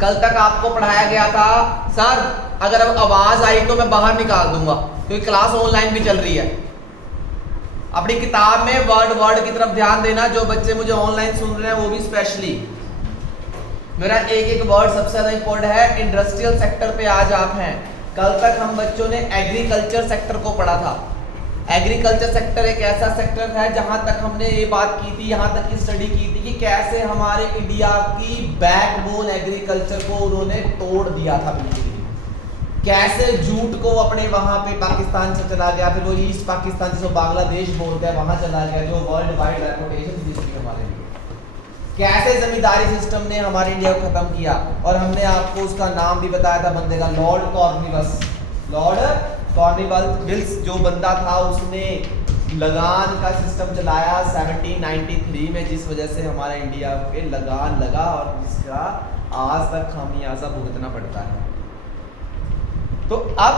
कल तक आपको पढ़ाया गया था सर अगर अब आवाज आई तो मैं बाहर निकाल दूंगा क्योंकि क्लास ऑनलाइन भी चल रही है। अपनी किताब में वर्ड की तरफ ध्यान देना, जो बच्चे मुझे ऑनलाइन सुन रहे हैं वो भी स्पेशली। मेरा एक वर्ड सबसे ज्यादा इंपॉर्टेंट है। इंडस्ट्रियल सेक्टर पे आज आप हैं। कल तक हम बच्चों ने एग्रीकल्चर सेक्टर को पढ़ा था। एग्रीकल्चर सेक्टर एक ऐसा सेक्टर है जहां तक हमने ये बात की थी, यहां तक की स्टडी की थी कि कैसे हमारे इंडिया की बैकबोन एग्रीकल्चर को उन्होंने तोड़ दिया था बिल्कुल। कैसे जूट को अपने वहां पे पाकिस्तान से चला गया, फिर वो ईस्ट पाकिस्तान जिसको बांग्लादेश बोलते हैं वहां चला गया, जो वर्ल्ड वाइड रेपुटेशन थी हमारे लिए। कैसे जमींदारी सिस्टम ने हमारे इंडिया को खत्म किया, और हमने आपको उसका नाम भी बताया था बंदे का, लॉर्ड कॉर्नवालिस जो बंदा था उसने लगान का सिस्टम चलाया 1793 में, जिस वजह से हमारा इंडिया पे लगान लगा और जिसका आज तक खामियाजा भुगतना पड़ता है। तो अब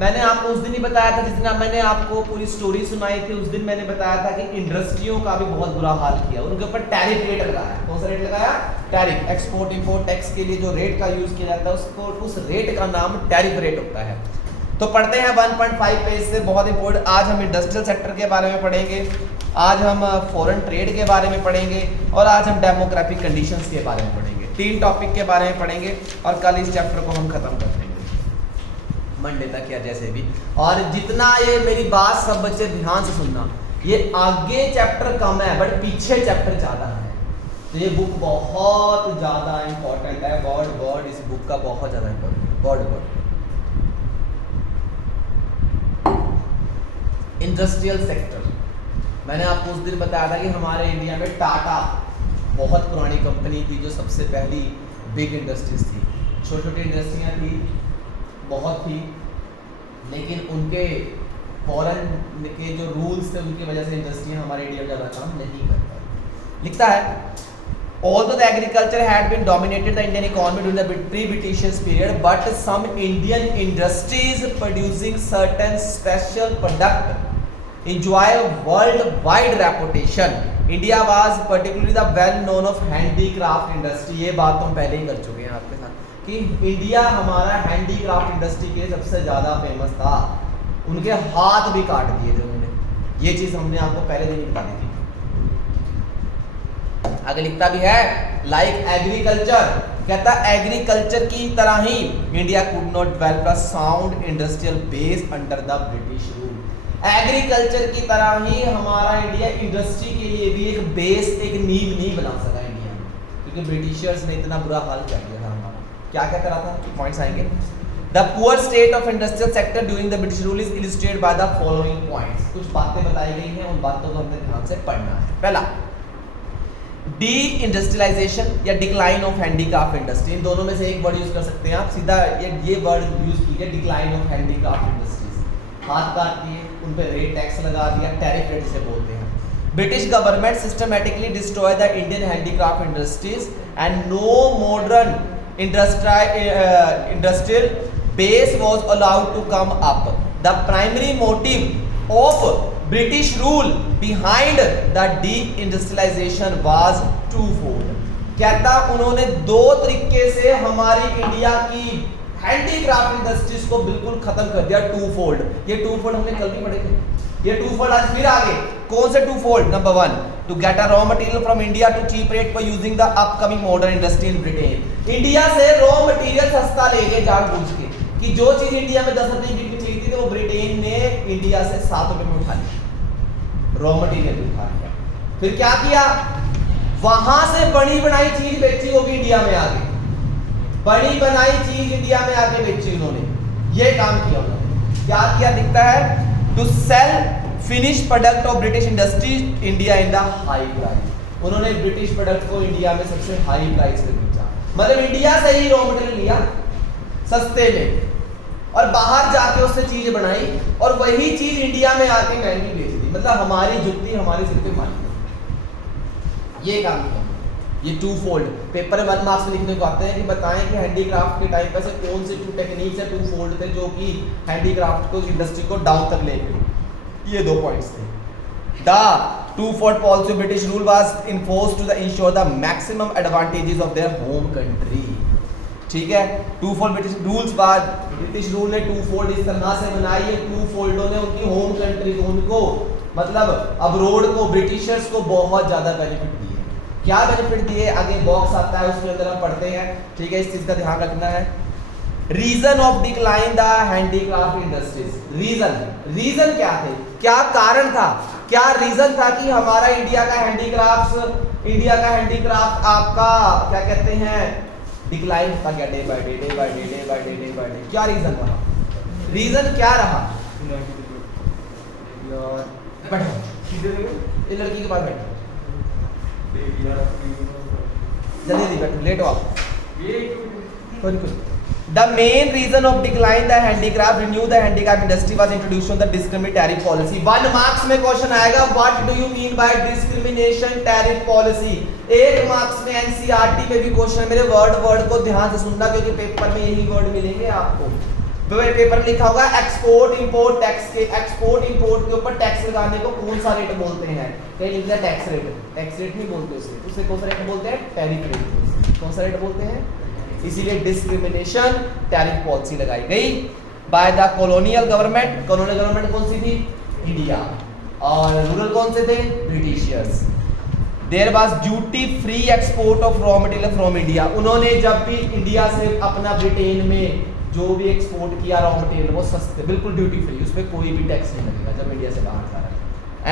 मैंने आपको उस दिन ही बताया था, जिस दिन मैंने आपको पूरी स्टोरी सुनाई थी, उस दिन मैंने बताया था कि इंडस्ट्रियों का भी बहुत बुरा हाल किया, उनके ऊपर टैरिफ रेट लगाया। कौन सा रेट लगाया? टैरिफ। एक्सपोर्ट इंपोर्ट टैक्स के लिए जो रेट का यूज किया जाता है उसको, उस रेट का नाम टैरिफ रेट होता है। तो पढ़ते हैं 1.5 पेज से, बहुत इंपॉर्टेंट। आज हम इंडस्ट्रियल सेक्टर के बारे में पढ़ेंगे, आज हम फॉरेन ट्रेड के बारे में पढ़ेंगे, और आज हम डेमोग्राफिक कंडीशंस के बारे में पढ़ेंगे। 3 टॉपिक के बारे में पढ़ेंगे और कल इस चैप्टर को हम खत्म कर देंगे मंडे तक या जैसे भी। और जितना ये मेरी बात सब बच्चे ध्यान से सुनना, ये आगे चैप्टर कम है बट पीछे चैप्टर ज्यादा है। तो ये बुक बहुत ज्यादा इंपॉर्टेंट है। वर्ड इस बुक का बहुत ज्यादा इंपॉर्टेंट वर्ड। इंडस्ट्रियल सेक्टर, मैंने आपको उस दिन बताया था कि हमारे इंडिया में टाटा बहुत पुरानी कंपनी थी, जो सबसे पहली बिग इंडस्ट्रीज थी। छोटी छोटी इंडस्ट्रियाँ थी, बहुत थी, लेकिन उनके फॉरेन के जो रूल्स थे उनकी वजह से इंडस्ट्रियाँ हमारे इंडिया में ज़्यादा काम नहीं कर पाई। लिखता है, although the agriculture had been dominated the Indian economy during the pre-British period, but some Indian industries producing certain special product enjoy worldwide reputation. India was particularly the well known of handicraft industry. ये बात तो हम पहले ही कर चुके हैं आपके साथ कि इंडिया हमारा हैंडीक्राफ्ट इंडस्ट्री के सबसे ज़्यादा फेमस था। उनके हाथ भी काट दिए थे उन्होंने, ये चीज़ हमने आपको पहले दिन ही बता दी थी। आगे लिखता भी है, लाइक एग्रीकल्चर, कहता एग्रीकल्चर की तरह ही India could not develop a sound industrial base under the British rule. Agriculture की तरह ही हमारा इंडिया इंडस्ट्री के लिए भी एक बेस, एक नींव नहीं बना सका इंडिया में, क्योंकि ब्रिटिशर्स ने इतना बुरा हाल कर दिया था हमारा। क्या क्या करा था, पॉइंट्स आएंगे। The poor state of industrial sector during the British rule is illustrated by the following points. कुछ बातें बताई गई हैं, उन बातों को हमने ध्यान से पढ़ना है। पहला, डी इंडस्ट्रियलाइजेशन या डिक्लाइन ऑफ हैंडीक्राफ्ट इंडस्ट्री। इन दोनों में से एक वर्ड यूज कर सकते हैं आप, सीधा ये वर्ड यूज कीजिए, डिक्लाइन ऑफ हैंडीक्राफ्ट इंडस्ट्रीज। हाथ काट दिए, उन पर रेट टैक्स लगा दिया, टैरिफ रेट से बोलते हैं। British government systematically destroy the Indian handicraft industries and know modern industrial base was allowed to come up. The primary motive of British rule behind the deindustrialization was twofold. कहता उन्होंने 2 तरीके से हमारी India की handicraft industries को बिल्कुल खत्म कर दिया। टूफोल्ड, ये टूफोल्ड हमने कल भी पढ़े थे, ये टूफोल्ड आज फिर आगे। कौन से twofold? Number 1, to get a raw material from India to cheap rate for using the upcoming modern industry in Britain. India से रॉ मटेरियल सस्ता लेके जानबूझ के, कि जो चीज इंडिया में 10 रुपए की बिकती थी वो ब्रिटेन ने इंडिया से 7 रुपए में उठा ली, रॉ मटेरियल उठा लिया। फिर क्या किया, वहां से बनी बनाई चीज बेची, वो भी इंडिया में आके बनी बनाई चीज इंडिया में आके बेची उन्होंने। ये काम किया उन्होंने। क्या किया दिखता है, to sell finish product of British industry India in the high price. उन्होंने ब्रिटिश प्रोडक्ट को इंडिया में सबसे हाई प्राइस पे बेचा, मतलब इंडिया से ही रॉ मटेरियल लिया सस्ते में और बाहर जाके उससे चीज बनाई और वही चीज इंडिया में आके महंगी बेच दी। मतलब हमारी जुत्ती हमारे सिर पे मारी। ये काम किया ये टूफोल्ड। पेपर में 1 मार्क्स में लिखने को आते हैं कि बताएं कि हैंडीक्राफ्ट के टाइम पे से कौन से 2 टेक्निक्स या टूफोल्ड थे जो कि हैंडीक्राफ्ट को इंडस्ट्री को डाउन तक ले गए। ये 2 पॉइंट्स थे। The two-fold policy of British rule was enforced to ensure the maximum advantages of their home country. ठीक है, टू-फोल्ड ब्रिटिश रूल्स बाद ब्रिटिश रूल ने टू-फोल्ड इस तरह से बनाई है, टू-फोल्डों ने उनकी होम कंट्री उनको मतलब अब्रोड को ब्रिटिशर्स को बहुत ज़्यादा बेनिफिट दिए। क्या बेनिफिट दिए आगे बॉक्स आता है उसके अंदर हम पढ़ते हैं। ठीक है, इस चीज़ का ध्यान रखना है। Reason of decline the handicraft industries, reason क्या थे, क्या कारण था, क्या रीजन था कि हमारा इंडिया का हैंडीक्राफ्ट आपका क्या कहते हैं डिक्लाइन होता गया डे बाय डे, क्या रीजन रहा, रीजन क्या रहा? ये लड़की के पास बैठो, जल्दी बैठो, लेट हो आप। The main reason of decline the handicraft, renew the handicraft industry was introduction of the discriminatory policy. 1 marks में क्वेश्चन आएगा, what do you mean by discrimination tariff policy? 1 marks में NCERT में भी क्वेश्चन, मेरे word को ध्यान से सुनना क्योंकि पेपर में यही वर्ड मिलेंगे आपको। पेपर में लिखा होगा एक्सपोर्ट इंपोर्ट टैक्स के, एक्सपोर्ट इंपोर्ट के ऊपर टैक्स लगाने को कौन सा रेट बोलते हैं? कहीं लिखा है टैक्स रेट नहीं बोलते उसे कौन सा रेट बोलते हैं? Tariff rate. कौन सा रेट बोलते हैं? इसीलिए डिस्क्रिमिनेशन टैरिफ पॉलिसी लगाई गई by the colonial government. Colonial government कौन सी थी? इंडिया। और रूरल कौन से थे? Britishers. There was duty free export of raw material from India. उन्होंने जब भी इंडिया से अपना ब्रिटेन में जो भी एक्सपोर्ट किया रॉ मटेरियल वो सस्ते, बिल्कुल ड्यूटी फ्री, उस पर कोई भी टैक्स नहीं लगेगा जब इंडिया से बाहर जा रहा है।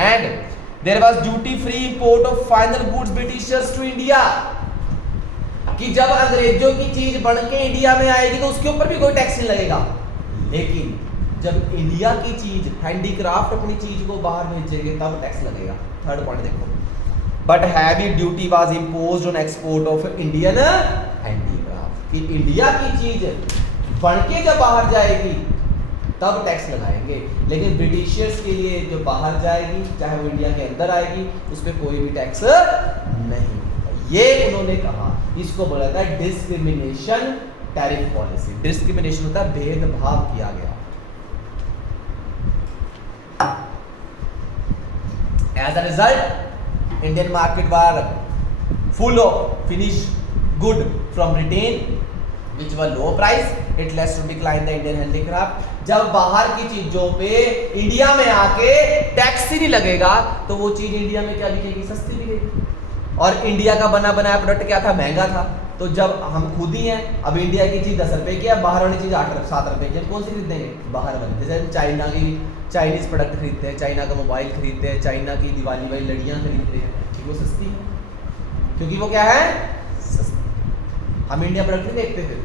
And there was duty free import of final goods Britishers to India, कि जब अंग्रेजों की चीज बन के इंडिया में आएगी तो उसके ऊपर भी कोई टैक्स नहीं लगेगा। लेकिन जब इंडिया की चीज हैंडीक्राफ्ट अपनी चीज को बाहर भेजेंगे तब टैक्स लगेगा। थर्ड पॉइंट देखो, but heavy duty was imposed on export of Indian handicraft, कि इंडिया की चीज बन के जब बाहर जाएगी तब टैक्स लगाएंगे, लेकिन ब्रिटिशर्स के लिए जो बाहर जाएगी चाहे वो इंडिया के अंदर आएगी उस पर कोई भी टैक्स नहीं। ये उन्होंने कहा, इसको बोला था डिस्क्रिमिनेशन टैरिफ पॉलिसी। डिस्क्रिमिनेशन होता है भेदभाव किया गया। As a result Indian market was full of finish good from Britain which were low price, it led to decline the Indian handicraft। जब बाहर की चीजों पे इंडिया में आके टैक्स ही नहीं लगेगा तो वो चीज इंडिया में क्या बिकेगी? सस्ती बिकेगी। और इंडिया का बना बनाया प्रोडक्ट क्या था? महंगा था। तो जब हम खुद ही हैं, अब इंडिया की चीज 10 रुपए की है, बाहर वाली चीज 8-7 रुपए की, कौन सी खरीदेंगे? बाहर वाली। जैसे चाइना की चाइनीज प्रोडक्ट खरीदते हैं, चाइना का मोबाइल खरीदते हैं, चाइना की दिवाली वाली लड़ियाँ खरीदते हैं, क्योंकि वो सस्ती है, क्योंकि वो क्या है? सस्ती। हम इंडिया प्रोडक्ट नहीं देखते थे,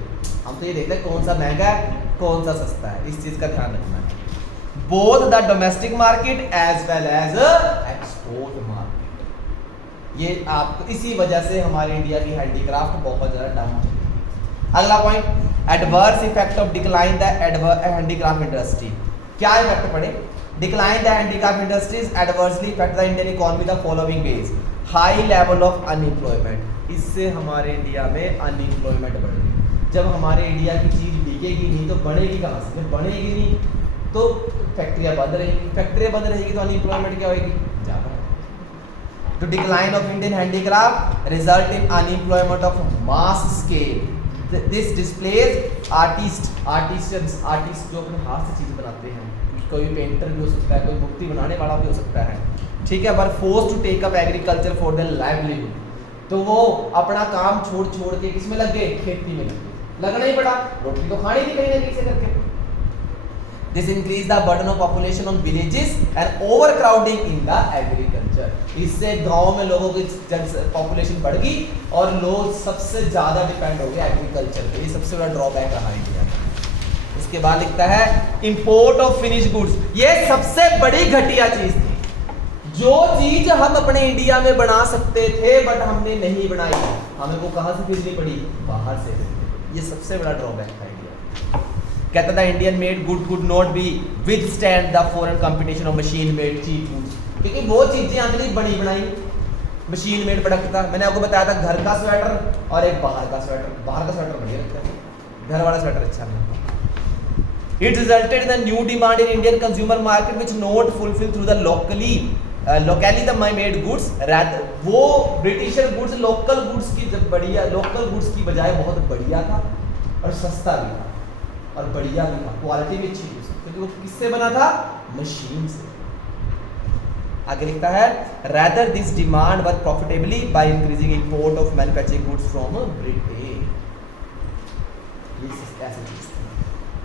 हम तो ये देखते हैं कौन सा महंगा है कौन सा सस्ता है। इस चीज का ध्यान रखना है। Both the domestic market as well as export market, ये आपको इसी वजह से हमारे इंडिया की हैंडीक्राफ्ट बहुत ज्यादा डाउन चली गई। अगला point, adverse effect of decline the handicraft industry. क्या इफेक्ट पड़े? Decline the handicraft industries adversely effect the Indian economy the following veg. High level of unemployment, इससे हमारे इंडिया में अनएम्प्लॉयमेंट बढ़ गई। जब हमारे इंडिया की चीज बिकेगी नहीं तो बढ़ेगी कहाँ से? जब बढ़ेगी नहीं तो फैक्ट्रियाँ बंद रहेगी, फैक्ट्रियाँ बंद रहेगी तो अनएम्प्लॉयमेंट क्या होगी? ज़्यादा। तो decline of Indian handicraft result in unemployment of mass scale. This displays artist जो अपने हाथ से चीज़ बनाते हैं, कोई पेंटर भी हो सकता है, कोई मूर्ति बनाने वाला भी हो सकता है, ठीक है, were force to take up agriculture for their livelihood. तो वो अपना काम छोड़ के किसमें लग गए? खेती में लग गए। लगना ही पड़ा, रोटी तो खानी थी कहीं ना कहीं से करके। This increase the burden of population on villages and overcrowding in the agriculture. इससे गांव में लोगों की पॉपुलेशन बढ़ गई और लोग सबसे ज्यादा डिपेंड हो गए एग्रीकल्चर पे। ये सबसे बड़ा ड्रॉबैक रहा इंडिया का। उसके बाद लिखता है इंपोर्ट ऑफ फिनिश गुड्स। ये सबसे बड़ी घटिया चीज थी। जो चीज हम अपने इंडिया में बना सकते थे बट हमने नहीं बनाई, हमें वो कहां से खरीदनी पड़ी? बाहर से। ये सबसे बड़ा ड्रॉबैक था इंडिया। कहता था Indian made good not be withstand the foreign competition of machine made cheap goods, क्योंकि वो चीजें अंदर बनी बनाई मशीन मेड प्रोडक्ट था। मैंने आपको बताया था घर का स्वेटर और एक बाहर का स्वेटर। बाहर का स्वेटर बढ़िया लगता है, घर वाला स्वेटर अच्छा नहीं लगता। It resulted in a new demand in Indian consumer market which not fulfilled through the locally locally the made goods, वो ब्रिटिशर गुड्स लोकल गुड्स की जब बढ़िया, लोकल गुड्स की बजाय बहुत बढ़िया था और सस्ता भी था और बढ़िया भी था, क्वालिटी भी अच्छी थी, क्योंकि वो किससे बना था? मशीन से। आगे लिखता है rather this demand was profitably by increasing import of manufacturing goods from Britain। ऐसी चीज थी।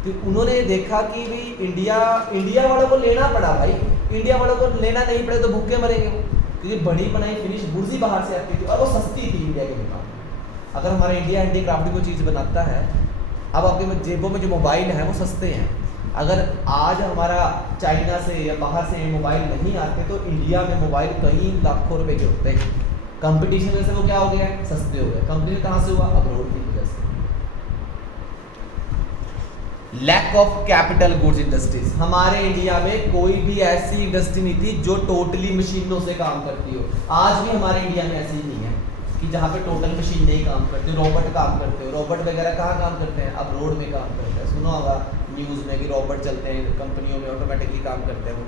तो उन्होंने देखा कि भाई इंडिया वालों को लेना पड़ा, भाई इंडिया वालों को लेना नहीं पड़े तो भूखे मरेंगे वो, क्योंकि बड़ी बनाई फिनिश गुड्स ही बाहर से आती थी और वो सस्ती थी इंडिया के मुकाबले। अगर हमारा इंडिया हैंडीक्राफ्ट को चीज़ बनाता है, अब आपके जेबों में जो मोबाइल हैं वो सस्ते हैं, अगर आज हमारा चाइना से या बाहर से मोबाइल नहीं आते तो इंडिया में मोबाइल कई लाखों रुपए के होते हैं। कंपटीशन में से वो क्या हो गया? सस्ते हो गए। कंपटीशन कहाँ से हुआ? अब्रॉड की वजह से। Lack of capital goods industries, हमारे इंडिया में कोई भी ऐसी इंडस्ट्री नहीं थी जो टोटली मशीनों से काम करती हो। आज भी हमारे इंडिया में ऐसी नहीं है कि जहाँ पे टोटल मशीन नहीं काम करते, रोबोट काम करते हो। रोबोट वगैरह कहाँ काम करते हैं? अब रोड में काम करते हैं। सुना होगा न्यूज़ में कि रोबोट चलते हैं कंपनियों में, ऑटोमेटिकली काम करते हैं वो।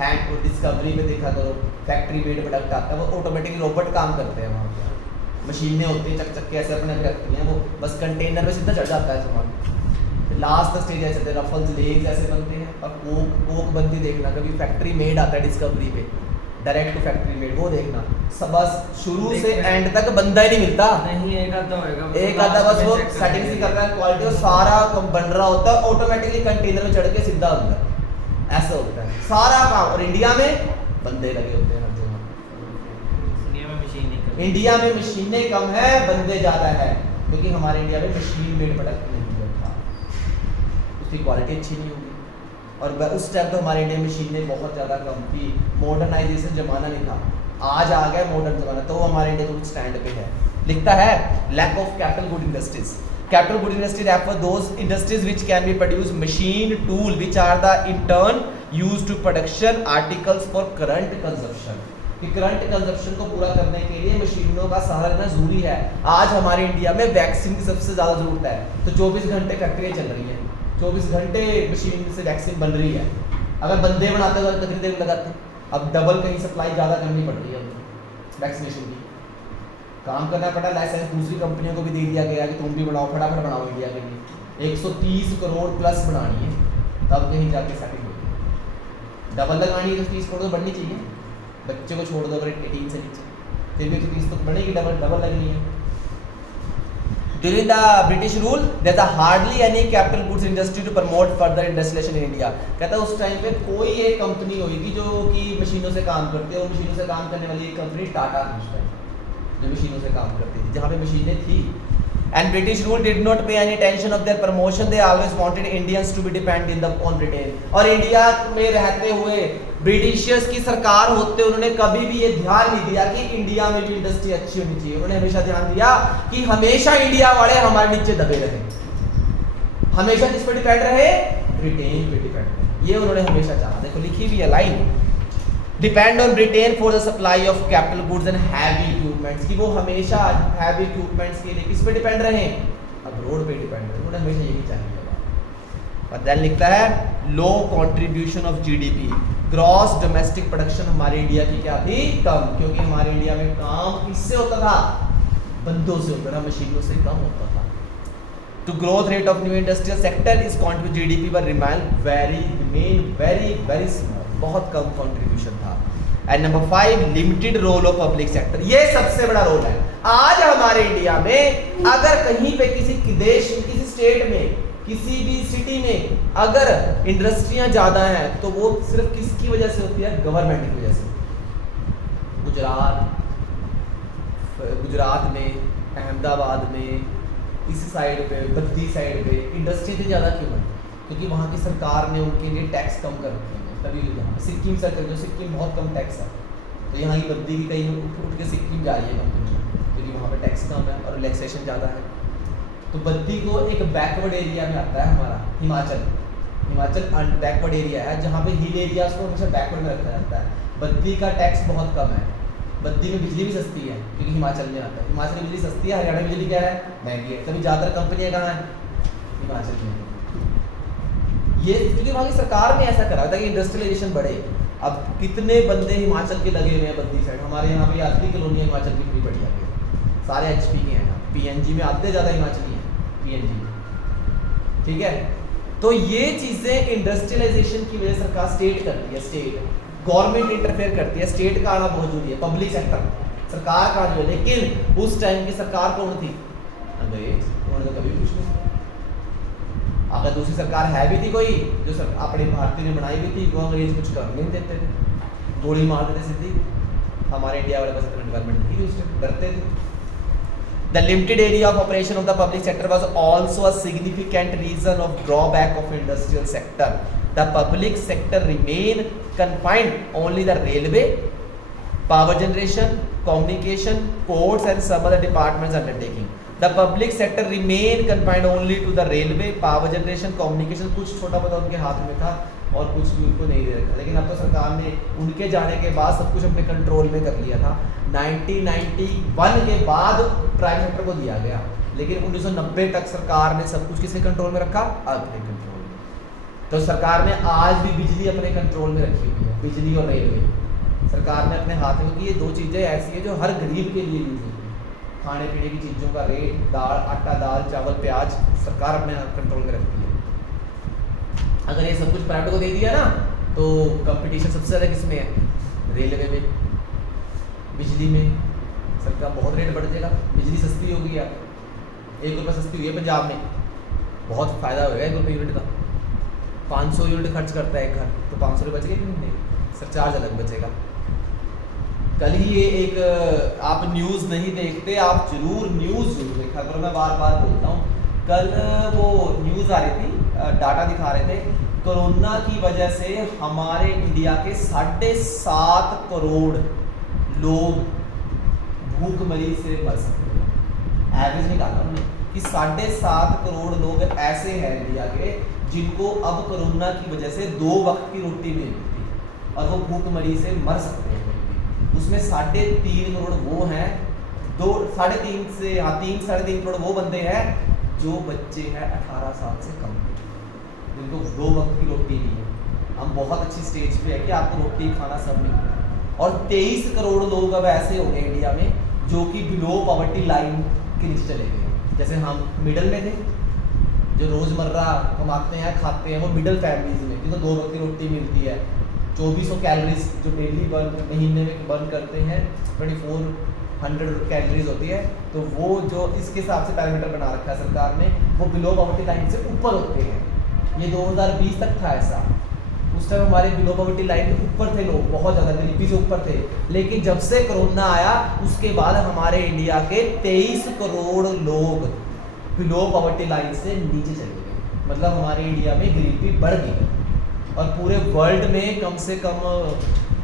हैंड को डिस्कवरी में देखा करो, फैक्ट्री मेड प्रोडक्ट आता है, वो ऑटोमेटिकली रोबोट काम करते हैं वहाँ पर। मशीनें होती हैं चक के ऐसे अपने रखती हैं, वो बस कंटेनर में सीधा चढ़ जाता है सामान। लास्ट स्टेज ऐसे होते हैं, रफल्स लेग्स ऐसे बनते हैं और कोक बनती देखना। कभी फैक्ट्री मेड आता है डिस्कवरी पे, डायरेक्ट टू फैक्ट्री मेड, वो देखना। सब बस शुरू से एंड तक बंदा ही नहीं मिलता, नहीं एक आधा होएगा, एक आधा बस वो सेटिंग्स ही कर रहा है, क्वालिटी और सारा बन रहा होता है ऑटोमेटिकली कंटेनर में चढ़ के सीधा अंदर, ऐसा होता है सारा काम। और इंडिया में बंदे लगे होते हैं हर जगह। इंडिया में मशीनें कम है, बंदे ज्यादा है, क्योंकि हमारे इंडिया में मशीन मेड प्रोडक्ट नहीं होता, उसकी क्वालिटी अच्छी नहीं होगी। और उस टाइम तो हमारे इंडिया में मशीनें बहुत ज़्यादा कम थी, मॉडर्नाइजेशन जमाना नहीं था। आज आ गया मॉडर्न जमाना, तो हमारे इंडिया तो स्टैंड पे है। लिखता है lack of capital good industries. Capital good industries refer those industries which can be produce machine tool which are the in turn used to production articles for current consumption. कि current consumption को पूरा करने के लिए मशीनों का सहारा लेना जरूरी है। आज हमारे इंडिया में वैक्सीन की सबसे ज़्यादा जरूरत है, तो 24 घंटे फैक्ट्रियाँ चल रही हैं, 24 घंटे मशीन से वैक्सीन बन रही है। अगर बंदे बनाते तो कितनी देर लगाते, अब डबल कहीं सप्लाई ज़्यादा करनी पड़ रही है वैक्सीनेशन की, काम करना पड़ा। लाइसेंस दूसरी कंपनियों को भी दे दिया गया कि तुम भी बनाओ, फटाफट बनाओ इंडिया के लिए। 130 करोड़ प्लस बनानी है, तब कहीं जाके सेटिंग होगी। डबल लगानी है तो 30 करोड़ तो बढ़नी चाहिए। बच्चे को छोड़ दो अगर 18 से नीचे, फिर भी 130 तो बढ़ेगी, डबल लगनी है। During the British rule, there's a hardly any capital goods industry to promote further industrialization in India। कहता है उस टाइम पे कोई एक कंपनी होगी जो कि मशीनों से काम करती है, और मशीनों से काम करने वाली एक कंपनी टाटा थी उस टाइम, जो मशीनों से काम करती थी, जहाँ पे मशीनें थी। And British rule did not pay any attention of their promotion. They always wanted Indians to be dependent on Britain। और इंडिया में रहते हुए ब्रिटिशर्स की सरकार होते उन्होंने कभी भी ये ध्यान नहीं दिया कि इंडिया में भी इंडस्ट्री अच्छी होनी चाहिए। उन्होंने हमेशा ध्यान दिया कि हमेशा इंडिया वाले हमारे नीचे दबे रहे, हमेशा किस पर डिपेंड रहे? ब्रिटेन पे डिपेंड रहे। ये उन्होंने हमेशा चाहा। देखो लिखी हुई है line, depend on Britain for the supply of capital goods and heavy equipments, कि वो हमेशा हैवी इक्विपमेंट्स के लिए किस पे डिपेंड रहे? अब्रॉड पे डिपेंड रहे। उन्होंने हमेशा यही चाहिए। और देन लिखता है low contribution of GDP, gross domestic production हमारे इंडिया की क्या थी? कम, क्योंकि हमारे इंडिया में काम किससे होता था? बंदों से होता था, मशीनों से कम होता था। To growth rate of new industrial sector is contribute GDP पर remain very small, बहुत कम कंट्रीब्यूशन था। And number 5 limited role of public sector, ये सबसे बड़ा रोल है। आज हमारे इंडिया में अगर कहीं पे किसी देश, किसी स्टेट में, किसी भी सिटी में अगर इंडस्ट्रियां ज्यादा हैं तो वो सिर्फ किसकी वजह से होती है? गवर्नमेंट की वजह से। गुजरात में, अहमदाबाद में, इस साइड पे, बद्दी साइड पे इंडस्ट्री इतनी ज़्यादा क्यों है? क्योंकि वहाँ की सरकार ने उनके लिए टैक्स कम कर रखे हैं। तभी यहाँ सिक्किम सर्कल, जो सिक्किम बहुत कम टैक्स है, तो यहाँ की बद्दी की कहीं उठ के सिक्किम जा रही है कंपनी, क्योंकि वहाँ पे टैक्स कम है और रिलैक्सेशन ज़्यादा है। तो बद्दी को एक बैकवर्ड एरिया में आता है हमारा हिमाचल बैकवर्ड एरिया है, जहाँ पे हिल एरियाज को हमेशा बैकवर्ड में रखा जाता है। बद्दी का टैक्स बहुत कम है, बद्दी में बिजली भी सस्ती है क्योंकि हिमाचल में आता है। हिमाचल में बिजली सस्ती है, हरियाणा में बिजली क्या है? महंगी है। तभी ज़्यादातर कंपनियां कहाँ हैं? हिमाचल में। ये क्योंकि वहाँ की सरकार ने ऐसा करा था कि इंडस्ट्रियलाइजेशन बढ़े। अब कितने बंदे हिमाचल के लगे हुए हैं बद्दी साइड, हमारे यहाँ पे यात्री कॉलोनी है हिमाचल की, कितनी बढ़िया है, सारे HP के हैं, PNG में आते ज़्यादा हिमाचली हैं, PNG में, ठीक है। तो ये चीज़ें इंडस्ट्रियलाइजेशन की वजह सरकार स्टेट करती है, स्टेट गवर्नमेंट इंटरफेयर करती है, स्टेट का आना बहुत जरूरी है, पब्लिक सेक्टर सरकार का जो है। लेकिन उस टाइम की सरकार कौन थी? अंग्रेज, उन्होंने तो कभी भी कुछ नहीं किया। अगर दूसरी सरकार है भी थी कोई जो अपने भारतीय ने बनाई भी थी, वो अंग्रेज कुछ कर नहीं देते थे, गोली मार देते सीधी। हमारे इंडिया वाले पास इतना एनवायरमेंट नहीं थी, उससे डरते थे। The limited area of operation of the public sector was also a significant reason of drawback of industrial sector. The public sector remained confined only the railway, power generation, communication, ports and some other departments undertaking. The public sector remained confined only to the railway, power generation, communication. कुछ छोटा बहुत उनके हाथ में था और कुछ भी उनको नहीं दे रखा, लेकिन अब तो सरकार ने उनके जाने के बाद सब कुछ अपने कंट्रोल में कर लिया था। 1991 के बाद प्राइवेट सेक्टर को दिया गया, लेकिन 1990 तक सरकार ने सब कुछ किसके कंट्रोल में रखा? अपने कंट्रोल में। तो सरकार ने आज भी बिजली अपने कंट्रोल में रखी हुई है, बिजली और रेलवे सरकार ने अपने हाथ में, क्योंकि ये दो चीज़ें ऐसी हैं जो हर गरीब के लिए यूज होती है। खाने पीने की चीज़ों का रेट, दाल, आटा, दाल, चावल, प्याज सरकार अपने कंट्रोल में रखती है। अगर ये सब कुछ प्राइवेट को दे दिया ना, तो कंपटीशन सबसे ज़्यादा किस में है? रेलवे में, बिजली में। सरकार बहुत रेट बढ़ जाएगा, बिजली सस्ती हो गई है, 1 रुपये सस्ती हुई है पंजाब में, बहुत फ़ायदा होगा 1 रुपये यूनिट का। 500 यूनिट खर्च करता है एक घर, तो 500 रुपये बचेगा कि नहीं? सरचार्ज अलग बचेगा। कल ही ये एक आप न्यूज़ नहीं देखते, आप जरूर न्यूज़ जरूर देखा करो, मैं बार बार बोलता हूँ। कल वो न्यूज़ आ रही थी, डाटा दिखा रहे थे, कोरोना की वजह से हमारे इंडिया के 7.5 करोड़ लोग भूखमरी से मर सकते हैं। एवरेज निकाला उन्होंने कि 7.5 करोड़ लोग ऐसे हैं इंडिया के जिनको अब कोरोना की वजह से 2 वक्त की रोटी नहीं मिलती और वो भूखमरी से मर सकते हैं। उसमें 3.5 करोड़ वो हैं, 3.5 से 3.5 करोड़ वो बंदे हैं जो बच्चे हैं 18 साल से कम, जिनको 2 वक्त की रोटी नहीं है। हम बहुत अच्छी स्टेज पे है कि आपको रोटी खाना सब मिल रहा है। और 23 करोड़ लोग अब ऐसे हो गए इंडिया में जो कि बिलो पॉवर्टी लाइन के नीचे चले गए। जैसे हम मिडल में थे, जो रोज़मर्रा कमाते हैं खाते हैं, वो मिडल फैमिलीज में जिनको 2 वक्त की रोटी मिलती है, 2400 कैलोरीज जो डेली महीने में बर्न करते हैं, 2400 कैलोरीज होती है। तो वो जो इसके हिसाब से पैरामीटर बना रखा है सरकार ने, वो बिलो पॉवर्टी लाइन से ऊपर होते हैं। ये 2020 तक था ऐसा। उस टाइम हमारे बिलो पॉवर्टी लाइन के ऊपर थे लोग, बहुत ज़्यादा गरीबी से ऊपर थे। लेकिन जब से कोरोना आया उसके बाद हमारे इंडिया के 23 करोड़ लोग बिलो पॉवर्टी लाइन से नीचे चले गए। मतलब हमारे इंडिया में गरीबी बढ़ गई और पूरे वर्ल्ड में कम से कम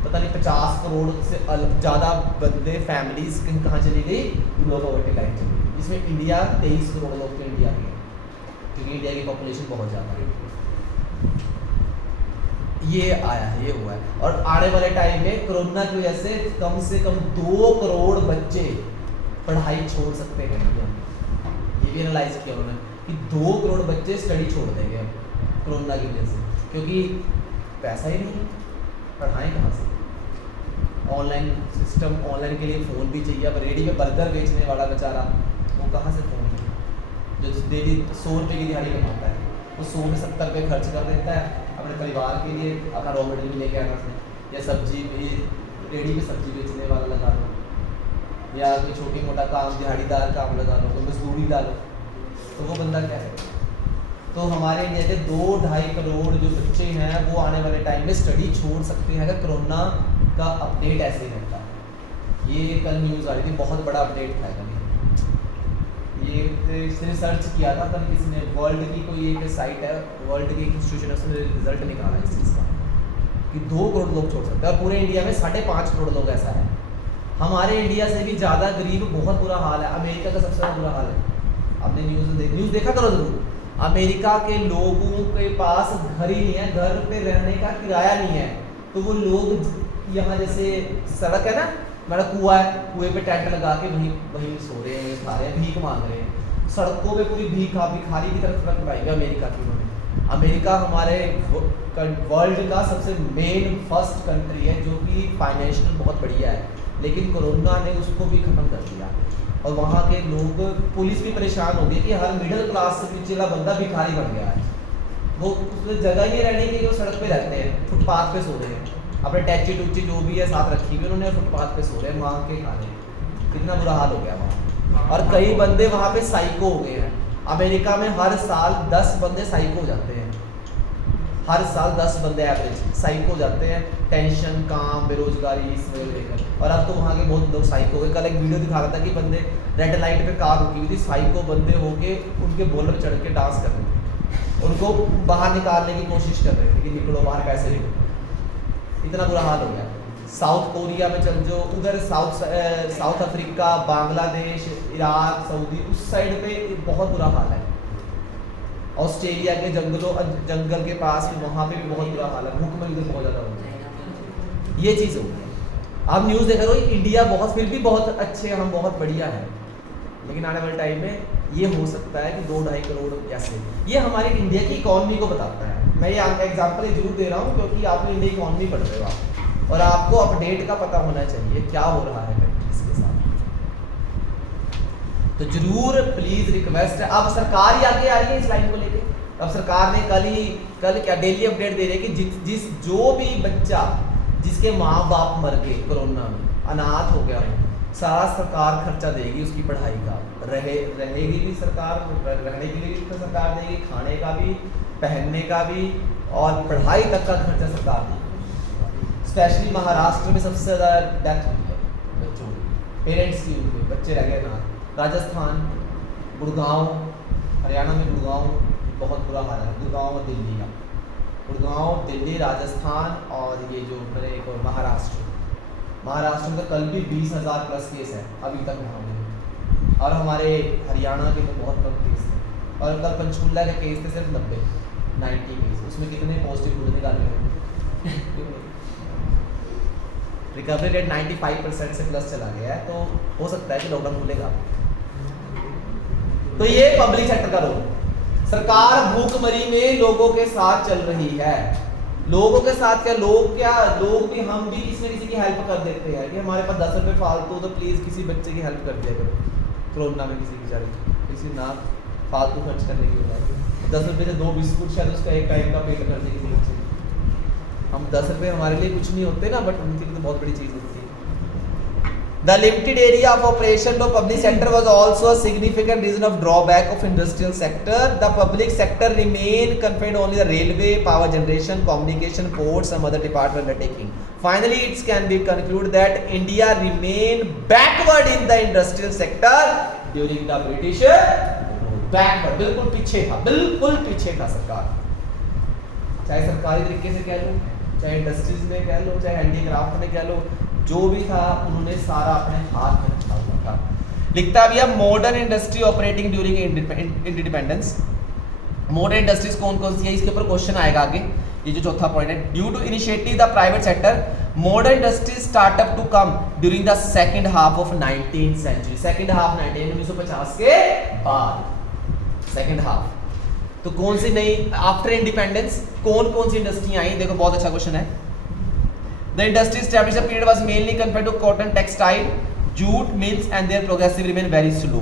पता नहीं 50 करोड़ से ज़्यादा बंदे फैमिलीज कहाँ चली गई? बिलो पॉवर्टी लाइन चली गई, जिसमें इंडिया 23 करोड़ लोग तो इंडिया के, क्योंकि इंडिया की पॉपुलेशन बहुत ज़्यादा है। ये आया है, ये हुआ है। और आने वाले टाइम में कोरोना की वजह से कम 2 करोड़ बच्चे पढ़ाई छोड़ सकते हैं इंडिया में। ये भी एनालाइज किया उन्होंने कि 2 करोड़ बच्चे स्टडी छोड़ देंगे अब कोरोना की वजह से, क्योंकि पैसा ही नहीं, पढ़ाएं कहाँ से? ऑनलाइन सिस्टम, ऑनलाइन के लिए फ़ोन भी चाहिए। अब रेडी पे बर्गर बेचने वाला बेचारा वो कहाँ से फ़ोन ले? जो डेली 100 रुपये की दिहाड़ी कमाता है, वो 100 में 70 रुपये खर्च कर देता है अपने परिवार के लिए, अपना रॉ मटेरियल लेके आना से, या सब्जी भी रेडी पे सब्जी बेचने वाला लगा लो, या कोई छोटी मोटा काम दिहाड़ीदार काम लगा लो, तो मजदूरी डालो, तो वो बंदा क्या है? तो हमारे इंडिया के 2-2.5 करोड़ जो बच्चे हैं वो आने वाले टाइम में स्टडी छोड़ सकते हैं अगर कोरोना का अपडेट ऐसे ही रहता है। ये कल न्यूज़ आ रही थी, बहुत बड़ा अपडेट था कल। ये इसने सर्च किया था कल किसी ने, वर्ल्ड की कोई एक साइट है, वर्ल्ड की एक इंस्टीट्यूशन है, उसने रिजल्ट निकाला इस चीज़ का कि 2 करोड़ लोग छोड़ सकते हैं और पूरे इंडिया में 5.5 करोड़ लोग ऐसा है। हमारे इंडिया से भी ज़्यादा गरीब बहुत बुरा हाल है। अमेरिका का सबसे ज़्यादा बुरा हाल है। आपने न्यूज़ देखा करो जरूर। अमेरिका के लोगों के पास घर ही नहीं है, घर पे रहने का किराया नहीं है, तो वो लोग यहाँ जैसे सड़क है ना, हमारा कुआं है, कुएं पे टेंट लगा के वहीं सो रहे हैं, खा रहे हैं, भीख मांग रहे हैं। सड़कों पे पूरी भिखारी की तरफ रख पाएगा अमेरिका की उन्होंने। अमेरिका हमारे वर्ल्ड का सबसे मेन फर्स्ट कंट्री है जो कि फाइनेंशियल बहुत बढ़िया है, लेकिन कोरोना ने उसको भी ख़त्म कर दिया। और वहाँ के लोग, पुलिस भी परेशान हो गई कि हर मिडिल क्लास से नीचे का बंदा भिखारी बन गया है। वो उसमें जगह ही नहीं रहने की, वो सड़क पे रहते हैं, फुटपाथ पे सो रहे हैं, अपने टैची टूची जो भी है साथ रखी हुई उन्होंने, फुटपाथ पे सो रहे हैं, मांग के खा रहे हैं। कितना बुरा हाल हो गया वहाँ। और कई बंदे वहाँ पे साइको हो गए हैं। अमेरिका में हर साल 10 बंदे साइको हो जाते हैं, हर साल 10 बंदे एवरेज साइको हो जाते हैं, टेंशन, काम, बेरोजगारी इस वजह लेकर। और अब तो वहाँ के बहुत लोग साइको हो गए। कल एक वीडियो दिखा रहा था कि बंदे रेड लाइट पे कार रुकी हुई थी, साइको बंदे होके उनके बोलर चढ़ के डांस कर रहे थे, उनको बाहर निकालने की कोशिश कर रहे थे कि निकलो बाहर, कैसे निकलो। इतना बुरा हाल हो गया। साउथ कोरिया में चल जो, उधर south Africa, Bangladesh, Iraq, Saudi, उस साइड पे बहुत बुरा हाल है। ऑस्ट्रेलिया के जंगल के पास भी, वहाँ पे भी बहुत बुरा हाल है, भूखमरी तो बहुत ज़्यादा हो गई। ये चीज़ हो गई। आप न्यूज़ देख रहे हो, इंडिया बहुत, फिर भी बहुत अच्छे, हम बहुत बढ़िया हैं, लेकिन आने वाले टाइम में ये हो सकता है कि 2-2.5 करोड़ ऐसे। ये हमारे इंडिया की इकॉनमी को बताता है। मैं ये एग्जाम्पल जरूर दे रहा हूँ क्योंकि आपने इंडिया इकॉनमी पढ़ रहे हो आप, और आपको अपडेट का पता होना चाहिए क्या हो रहा है कंट्रीज के साथ। तो जरूर प्लीज रिक्वेस्ट है। अब सरकार ही आगे आ रही है इस लाइन को लेके। अब सरकार ने कल क्या डेली अपडेट दे रही है कि जिस जो भी बच्चा जिसके माँ बाप मर गए कोरोना में, अनाथ हो गया हो, सारा सरकार खर्चा देगी उसकी पढ़ाई का। रहेगी भी सरकार, रहने के लिए भी सरकार देगी, खाने का भी, पहनने का भी, और पढ़ाई तक का खर्चा सरकार देगी। स्पेशली महाराष्ट्र में सबसे ज़्यादा डेथ हुई है बच्चों की, पेरेंट्स की हुई, बच्चे रह गए ना। राजस्थान, गुड़गांव, हरियाणा में गुड़गांव बहुत बुरा हाल है, गुड़गांव और दिल्ली का, गुड़गांव, दिल्ली, राजस्थान और ये जो मेरे एक और महाराष्ट्र में तो कल भी 20,000 प्लस केस है अभी तक वहाँ में। और हमारे हरियाणा के तो बहुत कम केस थे, और कल पंचकुला के केस थे सिर्फ 90 केस। उसमें कितने पॉजिटिव खुद निकाले हुए रिकवरी रेट 95% से प्लस चला गया है, तो हो सकता है कि लॉकडाउन खुलेगा। तो ये पब्लिक सेक्टर का रोल। सरकार भूखमरी में लोगों के साथ चल रही है। लोगों के साथ क्या, लोग भी, हम भी किसी न किसी की हेल्प कर देते हैं कि हमारे पास 10 रुपये फालतू, तो प्लीज़ किसी बच्चे की हेल्प कर दिया करो। कोरोना में किसी बेचारे किसी ना फालतू खर्च करने की बजाय 10 रुपये से 2 बिस्कुट शायद उसका एक टाइम का पेट कर दे किसी बच्चे। हम 10 रुपये हमारे लिए कुछ नहीं होते ना, बट उनके लिए तो बहुत बड़ी चीज़ होती है। The limited area of operation of public sector was also a significant reason of drawback of industrial sector. The public sector remain confined only the railway, power generation, communication, ports, some other department undertaking. Finally, it can be concluded that India remained backward in the industrial sector during the British backward, बिल्कुल पीछे था सरकार। चाहे सरकारी तरीके से कह लो, चाहे इंडस्ट्रीज में कह लो, चाहे हैंडीक्राफ्ट में कह लो, जो भी था उन्होंने सारा अपने हाथ में रखा हुआ था। लिखता भी है modern industry operating during independence. Modern industries कौन कौन सी है, इसके ऊपर क्वेश्चन आएगा आगे। ये जो चौथा पॉइंट है, due to initiative the private sector modern industries startup to come during the second half of 19th century. Second half 1950 के बाद सेकंड हाफ। तो कौन सी नई आफ्टर इंडिपेंडेंस कौन सी इंडस्ट्री आई, देखो बहुत अच्छा क्वेश्चन है। The industry established a period was mainly confined to cotton, textile, jute mills, and their progressive remain very slow.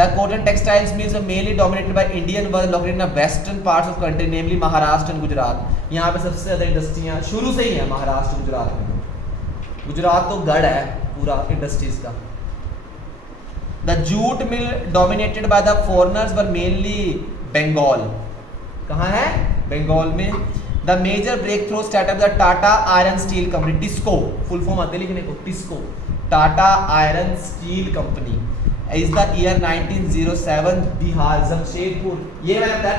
The cotton textiles mills were mainly dominated by Indian, were located in the western parts of country, namely Maharashtra and Gujarat. यहाँ पे सबसे ज़्यादा इंडस्ट्रियाँ शुरू से ही हैं महाराष्ट्र, गुजरात में। गुजरात तो गढ़ है पूरा इंडस्ट्रीज का। The jute mill dominated by the foreigners were mainly Bengal. कहाँ है? बंगाल में। The major breakthrough startup the Tata Iron Steel Company, TISCO, full form आते लिखने को, TISCO, Tata Iron Steel Company, is the year 1907 Bihar, Jamshedpur. ये मैंने बताया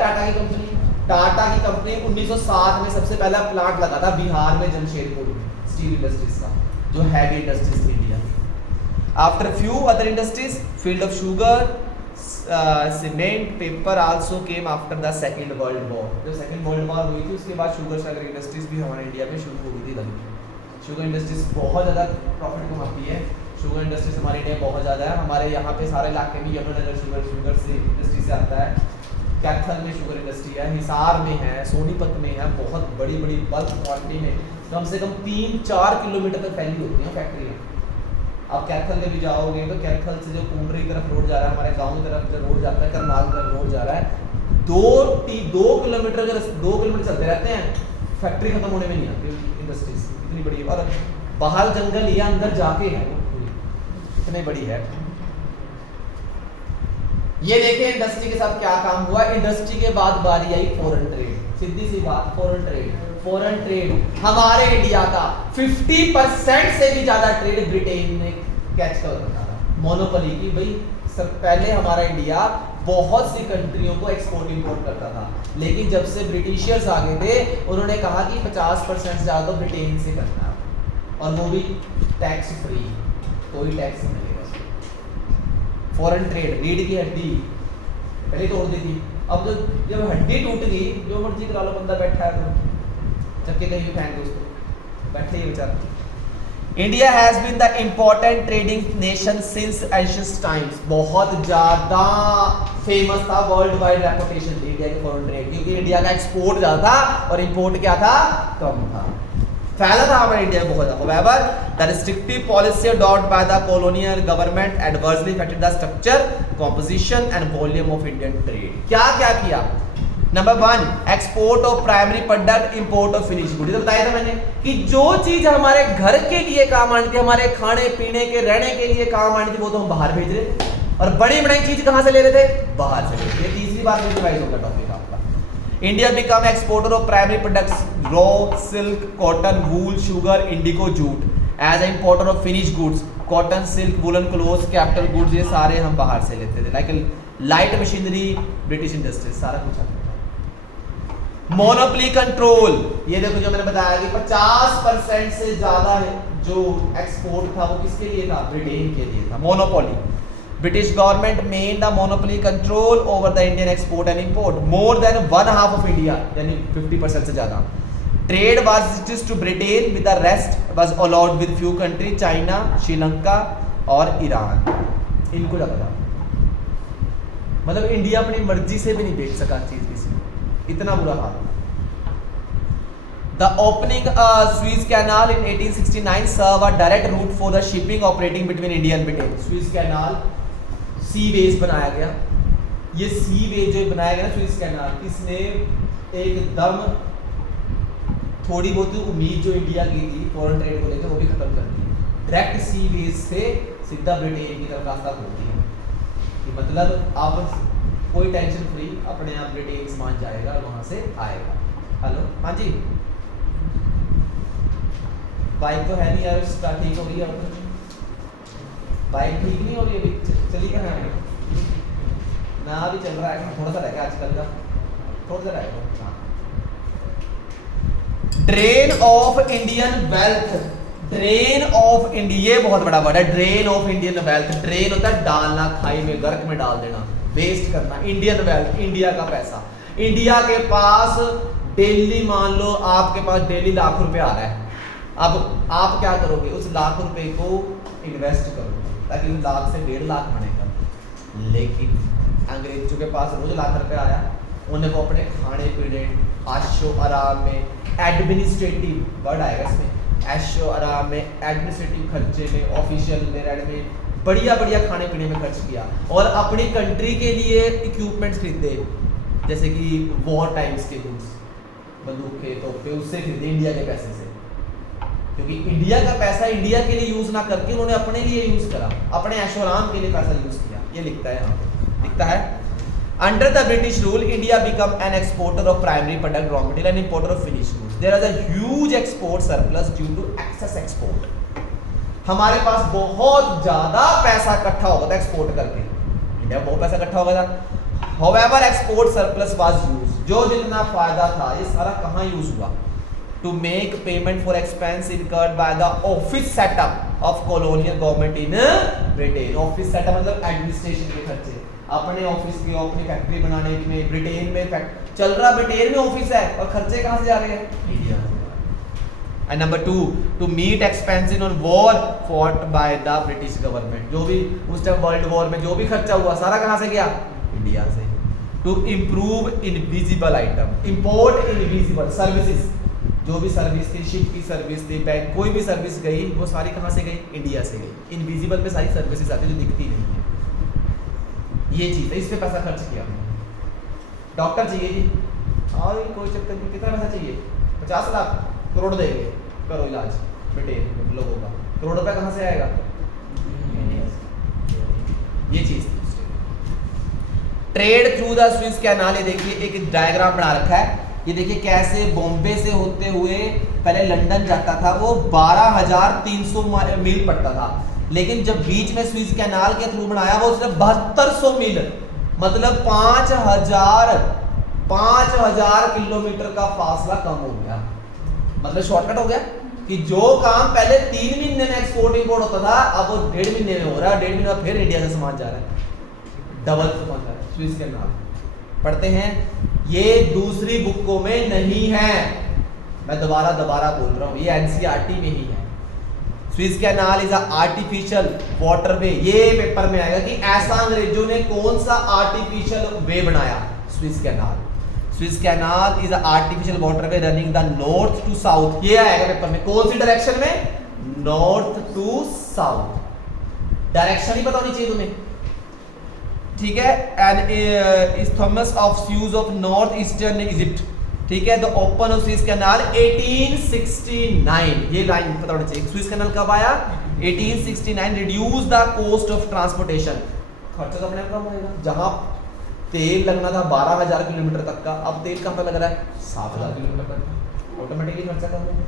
टाटा की कंपनी 1907 में सबसे पहला प्लांट लगा था बिहार में, जमशेदपुर स्टील इंडस्ट्रीज का, जो हैवी इंडस्ट्रीज थी India. After few other industries, field of sugar, cement, paper also came after the second world war. जब सेकेंड वर्ल्ड वॉर हुई थी उसके बाद शुगर इंडस्ट्रीज भी हमारे इंडिया में शुरू हो गई थी तभी। शुगर इंडस्ट्रीज बहुत ज़्यादा प्रॉफिट कमाती है। शुगर इंडस्ट्रीज हमारे इंडिया में बहुत ज़्यादा है। हमारे यहाँ पे सारे इलाके में यमुनानगर शुगर से इंडस्ट्री से आता है। कैथल में शुगर इंडस्ट्री है, हिसार में है, सोनीपत में है, बहुत बड़ी बड़ी बल्क क्वांटिटी में कम से कम 3-4 किलोमीटर तक फैली होती हैं फैक्ट्रियाँ। आप कैथल में भी जाओगे तो कैथल से जो कुंडरी की तरफ रोड जा रहा है, हमारे गाँव की तरफ जो रोड जाता है, करनाल की तरफ रोड जा रहा है, 2 किलोमीटर अगर 2 किलोमीटर चलते रहते हैं, फैक्ट्री खत्म होने में नहीं आती इंडस्ट्रीज, इतनी बड़ी है। और बाहर जंगल या अंदर जाके है वो पूरी, इतनी बड़ी है। ये देखिए इंडस्ट्री के साथ क्या काम हुआ। इंडस्ट्री के बाद बारी आई फॉरेन ट्रेड, सीधी सी बात, फॉरेन ट्रेड। फॉरेन ट्रेड हमारे इंडिया का 50% से भी ज्यादा ट्रेड ब्रिटेन ने कैच कर रखा था, मोनोपोली की। भाई सब पहले हमारा इंडिया बहुत सी कंट्रियों को एक्सपोर्ट इंपोर्ट करता था, लेकिन जब से ब्रिटिशियर्स आ गए थे उन्होंने कहा कि 50% से ज्यादा ब्रिटेन से करना है, और वो भी टैक्स फ्री, कोई टैक्स नहीं लगेगा। फॉरेन ट्रेड रीढ़ की हड्डी पहले तोड़ दी थी, अब जब हड्डी टूट गई, जो मर्जी करा लो, बंदा बैठा है तो चक्के कहीं भी फेंक दो उसको, बैठे ही बेचारा। India has been the important trading nation since ancient times. बहुत ज्यादा फेमस था, वर्ल्ड वाइड रेपुटेशन थी इंडिया की फॉरेन ट्रेड, क्योंकि इंडिया का एक्सपोर्ट ज्यादा था और इंपोर्ट क्या था, कम था। फैला था हमारे इंडिया में बहुत ज्यादा। However, the restrictive policy adopted by the colonial government adversely affected the structure, composition and volume of Indian trade. क्या क्या किया? Number 1, export of primary product, import of finish good. बताया था मैंने कि जो चीज हमारे घर के लिए काम आनी थी, हमारे खाने पीने के रहने के लिए काम आनी थी, वो तो हम बाहर भेज रहे थे, और बड़ी बड़ी चीज कहां से ले रहे थे, बाहर से ले रहे थे। ये तीसरी बार रिवाइज होगा टॉपिक आपका। India become exporter of primary products, raw silk, cotton, wool, sugar, indigo, jute, as a importer of finish goods, cotton, silk, woollen clothes, capital goods, ये सारे हम बाहर से लेते थे। Like light machinery, British industries, सारा कुछ। मोनोपोली कंट्रोल, ये देखो जो मैंने बताया कि 50% से ज्यादा जो एक्सपोर्ट था वो किसके लिए था, ब्रिटेन के लिए था। Monopoly, British government main the monopoly control over the Indian export and import, more than 1/2 of India, यानी 50% से ज्यादा। Trade was restricted to Britain, with the rest was allowed with few country, China, Sri Lanka और Iran. इनको लगा, मतलब India अपनी मर्जी से भी नहीं बेच सका चीज किसी को, इतना बुरा हाल। The opening Suez Canal in 1869 served a direct route for the shipping operating between India and Britain. Suez Canal sewage बनाया गया। ये सीवेज जो बनाया गया ना सुएज कैनाल, इसने एकदम थोड़ी बहुत उम्मीद जो इंडिया की थी फॉरेन ट्रेड को लेकर वो भी खत्म कर दी। डायरेक्ट सीवेज से सीधा ब्रिटेन की तरफ रास्ता खोलती है, मतलब आप कोई टेंशन फ्री अपने आप ब्रिटेन सामान जाएगा और वहां से आएगा। हेलो, हाँ जी, बाइक तो है नहीं यार, स्टार्ट ठीक हो रही है, बाइक ठीक नहीं हो रही अभी, चली कहाँ है ना, अभी चल रहा है, थोड़ा सा रह गया आजकल का, थोड़ा सा रह गया। Drain of Indian wealth, drain of India, बहुत बड़ा वर्ड है, drain of Indian wealth. Drain होता है डालना, खाई में, गर्क में डाल देना, वेस्ट करना। इंडियन वेल्थ, इंडिया का पैसा। इंडिया के पास डेली, मान लो आपके पास डेली लाख रुपए आ रहा है, अब आप क्या करोगे, उस लाख रुपए को इन्वेस्ट करोगे ताकि उस लाख से 1.5 लाख बनेगा। लेकिन अंग्रेजों के पास रोज लाख रुपए आया, उन्हें वो अपने खाने पीने, आशो आराम में, एडमिनिस्ट्रेटिव वर्ड आएगा इसमें, ऐशो आराम में, एडमिनिस्ट्रेटिव खर्चे में, ऑफिशियल में, रेड में, बढ़िया बढ़िया खाने पीने में खर्च किया, और अपनी कंट्री के लिए इक्विपमेंट्स खरीदे, जैसे कि वॉर टाइम्स के गुड्स, बंदूकें, तोपे, उससे खरीदे इंडिया के पैसे से, क्योंकि इंडिया का पैसा इंडिया के लिए यूज ना करके उन्होंने अपने लिए यूज करा, अपने ऐशोआराम के लिए पैसा यूज किया। ये लिखता है यहाँ पे, लिखता है under the British rule India become an exporter of primary product, raw material and importer of finish goods. There is a huge export surplus due to excess export. हमारे पास बहुत ज्यादा पैसा इकट्ठा हो गया था एक्सपोर्ट करके, इंडिया में बहुत पैसा इकट्ठा हो गया था। However export surplus was used, जो जितना फायदा था ये सारा कहाँ यूज हुआ, to make payment for expense incurred by the office setup of colonial government in Britain। Office setup मतलब एडमिनिस्ट्रेशन के खर्चे, अपने ऑफिस के, अपनी फैक्ट्री बनाने में, ब्रिटेन में चल रहा, ब्रिटेन में ऑफिस है और खर्चे कहाँ से जा रहे हैं, इंडिया से। And number 2, to meet expenses on war fought by the British government। जो भी उस टाइम वर्ल्ड वॉर में जो भी खर्चा हुआ सारा कहाँ से गया, इंडिया से। To improve invisible item, import invisible services, जो भी सर्विस थी, शिप की सर्विस थी, बैंक कोई भी सर्विस गई, वो सारी कहाँ से गई? इंडिया से गई। इनविजिबल में सारी सर्विसेज आती है जो दिखती नहीं है। ये चीज़ है, इस पे पैसा खर्च किया। डॉक्टर चाहिए जी, और कोई चक्कर नहीं, कितना पैसा चाहिए? 50 लाख, करोड़ देंगे, करो इलाज बेटे लोगों का। करोड़ रुपया कहाँ से आएगा? ये चीज trade through the Swiss canal. ये देखिए एक डायग्राम बना रखा है, ये देखिए कैसे बॉम्बे से होते हुए पहले लंदन जाता था, वो 12,300 मील पड़ता था, लेकिन जब बीच में स्विस कैनाल के थ्रू बनाया वो सिर्फ 7200 मील, मतलब 5000 किलोमीटर का फासला कम हो गया। मतलब शॉर्टकट हो गया कि जो काम पहले 3 महीने में एक्सपोर्ट इंपोर्ट होता था, अब वो 1.5 महीने में हो रहा है। 1.5 महीने में फिर इंडिया से सामान जा रहा है, डबल सामान जा रहा है। स्विस कैनाल पढ़ते हैं, ये दूसरी बुकों में नहीं है, मैं दोबारा बोल रहा हूँ, ये एनसीईआरटी में ही है। Swiss canal is artificial waterway. ये पेपर में आएगा कि ऐसा अंग्रेजों ने कौन सा आर्टिफिशियल वे बनाया? Suez canal. Suez canal is artificial waterway running the north to south. ये आएगा पेपर में, कौन सी डायरेक्शन में? North to south. डायरेक्शन ही पता होनी चाहिए तुम्हें, ठीक है। And isthmus of Suez of north eastern Egypt, ठीक है। The open of Suez canal 1869, ये लाइन पता होना चाहिए। स्विस कैनाल कब आया? 1869। Reduce the cost of transportation, खर्चा तो अपने आप कम होएगा। जहां तेल लगना था 12,000 किलोमीटर तक का, अब तेल कहां पे लग रहा है? 7,000 किलोमीटर तक, ऑटोमेटिकली खर्चा कम होगा।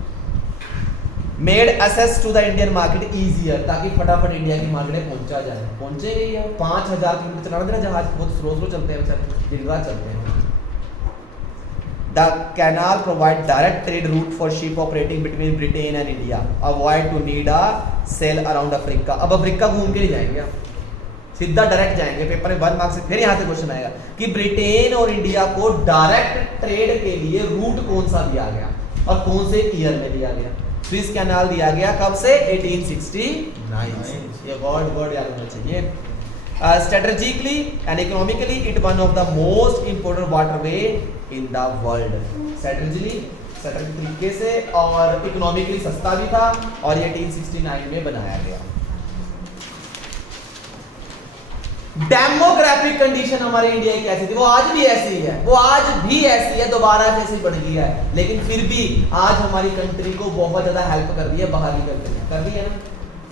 Made access to the Indian market easier, ताकि फटाफट इंडिया की मार्केट में पहुंचा जाए। पहुंचेगी है 5,000 किलोमीटर चलाना देना जहाज, बहुत स्लो चलते हैं बेचारे, दिन रात चलते हैं। The canal provide direct trade route for ship operating between Britain and India. Avoid to need a sail around Africa. अब अफ्रीका घूम के नहीं जाएंगे आप, सीधा डायरेक्ट जाएंगे। पेपर में 1 मार्क से फिर यहाँ से क्वेश्चन आएगा कि ब्रिटेन और इंडिया को डायरेक्ट ट्रेड के लिए रूट कौन सा दिया गया और कौन से ईयर में दिया गया? स्विस कैनाल दिया गया कब से? 1869 से। ये वर्ड याद होना चाहिए। Strategically and economically it one of the most important waterway in the world. Strategic तरीके से और इकोनॉमिकली सस्ता भी था, और ये 1869 में बनाया गया। डेमोग्राफिक कंडीशन हमारे इंडिया की कैसी थी? वो आज भी ऐसी है, वो आज भी ऐसी है, दोबारा कैसी बन गई है, लेकिन फिर भी आज हमारी कंट्री को बहुत ज्यादा हेल्प कर रही है बाहरी कंट्री, कर रही है ना।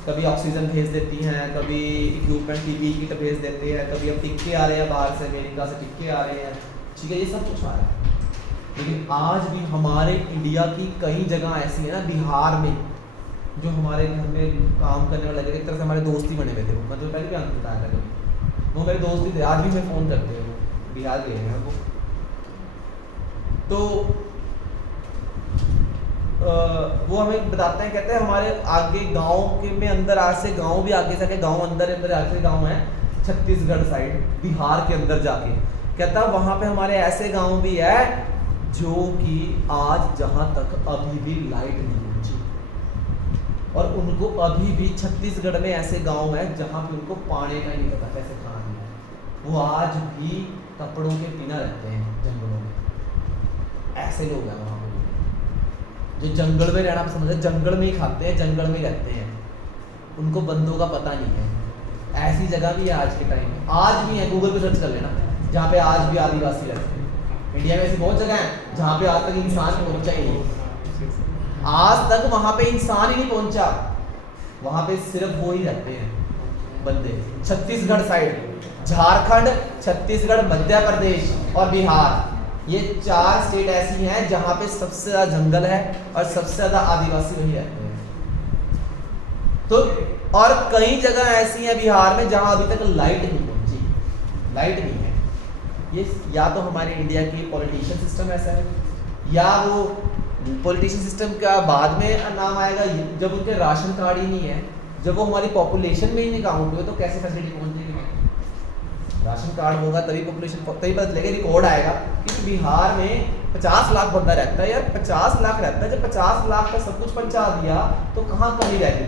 कभी ऑक्सीजन भेज देती हैं, कभी इक्विपमेंट की किट भेज देते हैं, कभी अब टिक्के आ रहे हैं बाहर से, अमेरिका से टिक्के आ रहे हैं, ठीक है, ये सब कुछ आ रहा है। लेकिन आज भी हमारे इंडिया की कई जगह ऐसी है ना, बिहार में, जो हमारे घर में काम करने वाले लगे, एक तरह से हमारे दोस्त ही बने हुए थे। मतलब पहले भी आपको बताया था, वो मेरे दोस्त ही थे, आज भी मैं फ़ोन करते हैं, वो बिहार गए हैं वो। तो वो हमें बताते हैं, कहते हैं हमारे आगे गांव के में अंदर, आज से गांव भी आगे जाके, गांव अंदर आगे गांव है छत्तीसगढ़ साइड, बिहार के अंदर जाके, कहता वहां पे हमारे ऐसे गांव भी है जो कि आज जहां तक अभी भी लाइट नहीं पहुंची, और उनको अभी भी छत्तीसगढ़ में ऐसे गांव है जहां पे उनको पानी का नहीं पता कैसे खाना है। वो आज भी कपड़ों के बिना रहते हैं जंगलों में। ऐसे लोग हैं वहां पे जो जंगल में रहना पसंद है, जंगल में ही खाते हैं, जंगल में रहते हैं, उनको बंदों का पता नहीं है। ऐसी जगह भी है आज के टाइम में, आज भी है, गूगल पे सर्च कर लेना, जहाँ पे आज भी आदिवासी रहते हैं। इंडिया में ऐसी बहुत जगह है जहाँ पे आज तक इंसान पहुंचा ही नहीं, आज तक वहां पे इंसान ही नहीं पहुंचा, वहां पे सिर्फ वो ही रहते हैं बंदे। छत्तीसगढ़ साइड, झारखंड, छत्तीसगढ़, मध्य प्रदेश और बिहार, ये 4 स्टेट ऐसी हैं जहां पे सबसे ज्यादा जंगल है और सबसे ज्यादा आदिवासी वही रहते हैं। तो और कई जगह ऐसी हैं बिहार में जहां अभी तक लाइट नहीं पहुंची, लाइट नहीं है। ये या तो हमारे इंडिया की पॉलिटिशियन सिस्टम ऐसा है, या वो पॉलिटिशियन सिस्टम का बाद में नाम आएगा जब उनके राशन कार्ड ही नहीं है, जब वो हमारी पॉपुलेशन में ही नहीं काउंट हुए तो कैसे फैसिलिटी पहुंचेगी? राशन कार्ड होगा तभी पॉपुलेशन, तभी पता चलेगा, रिकॉर्ड आएगा कि बिहार में 50 लाख बंदा रहता है। यार 50 लाख रहता है, जब 50 लाख का सब कुछ पहुंचा दिया तो कहाँ कमी रह गई?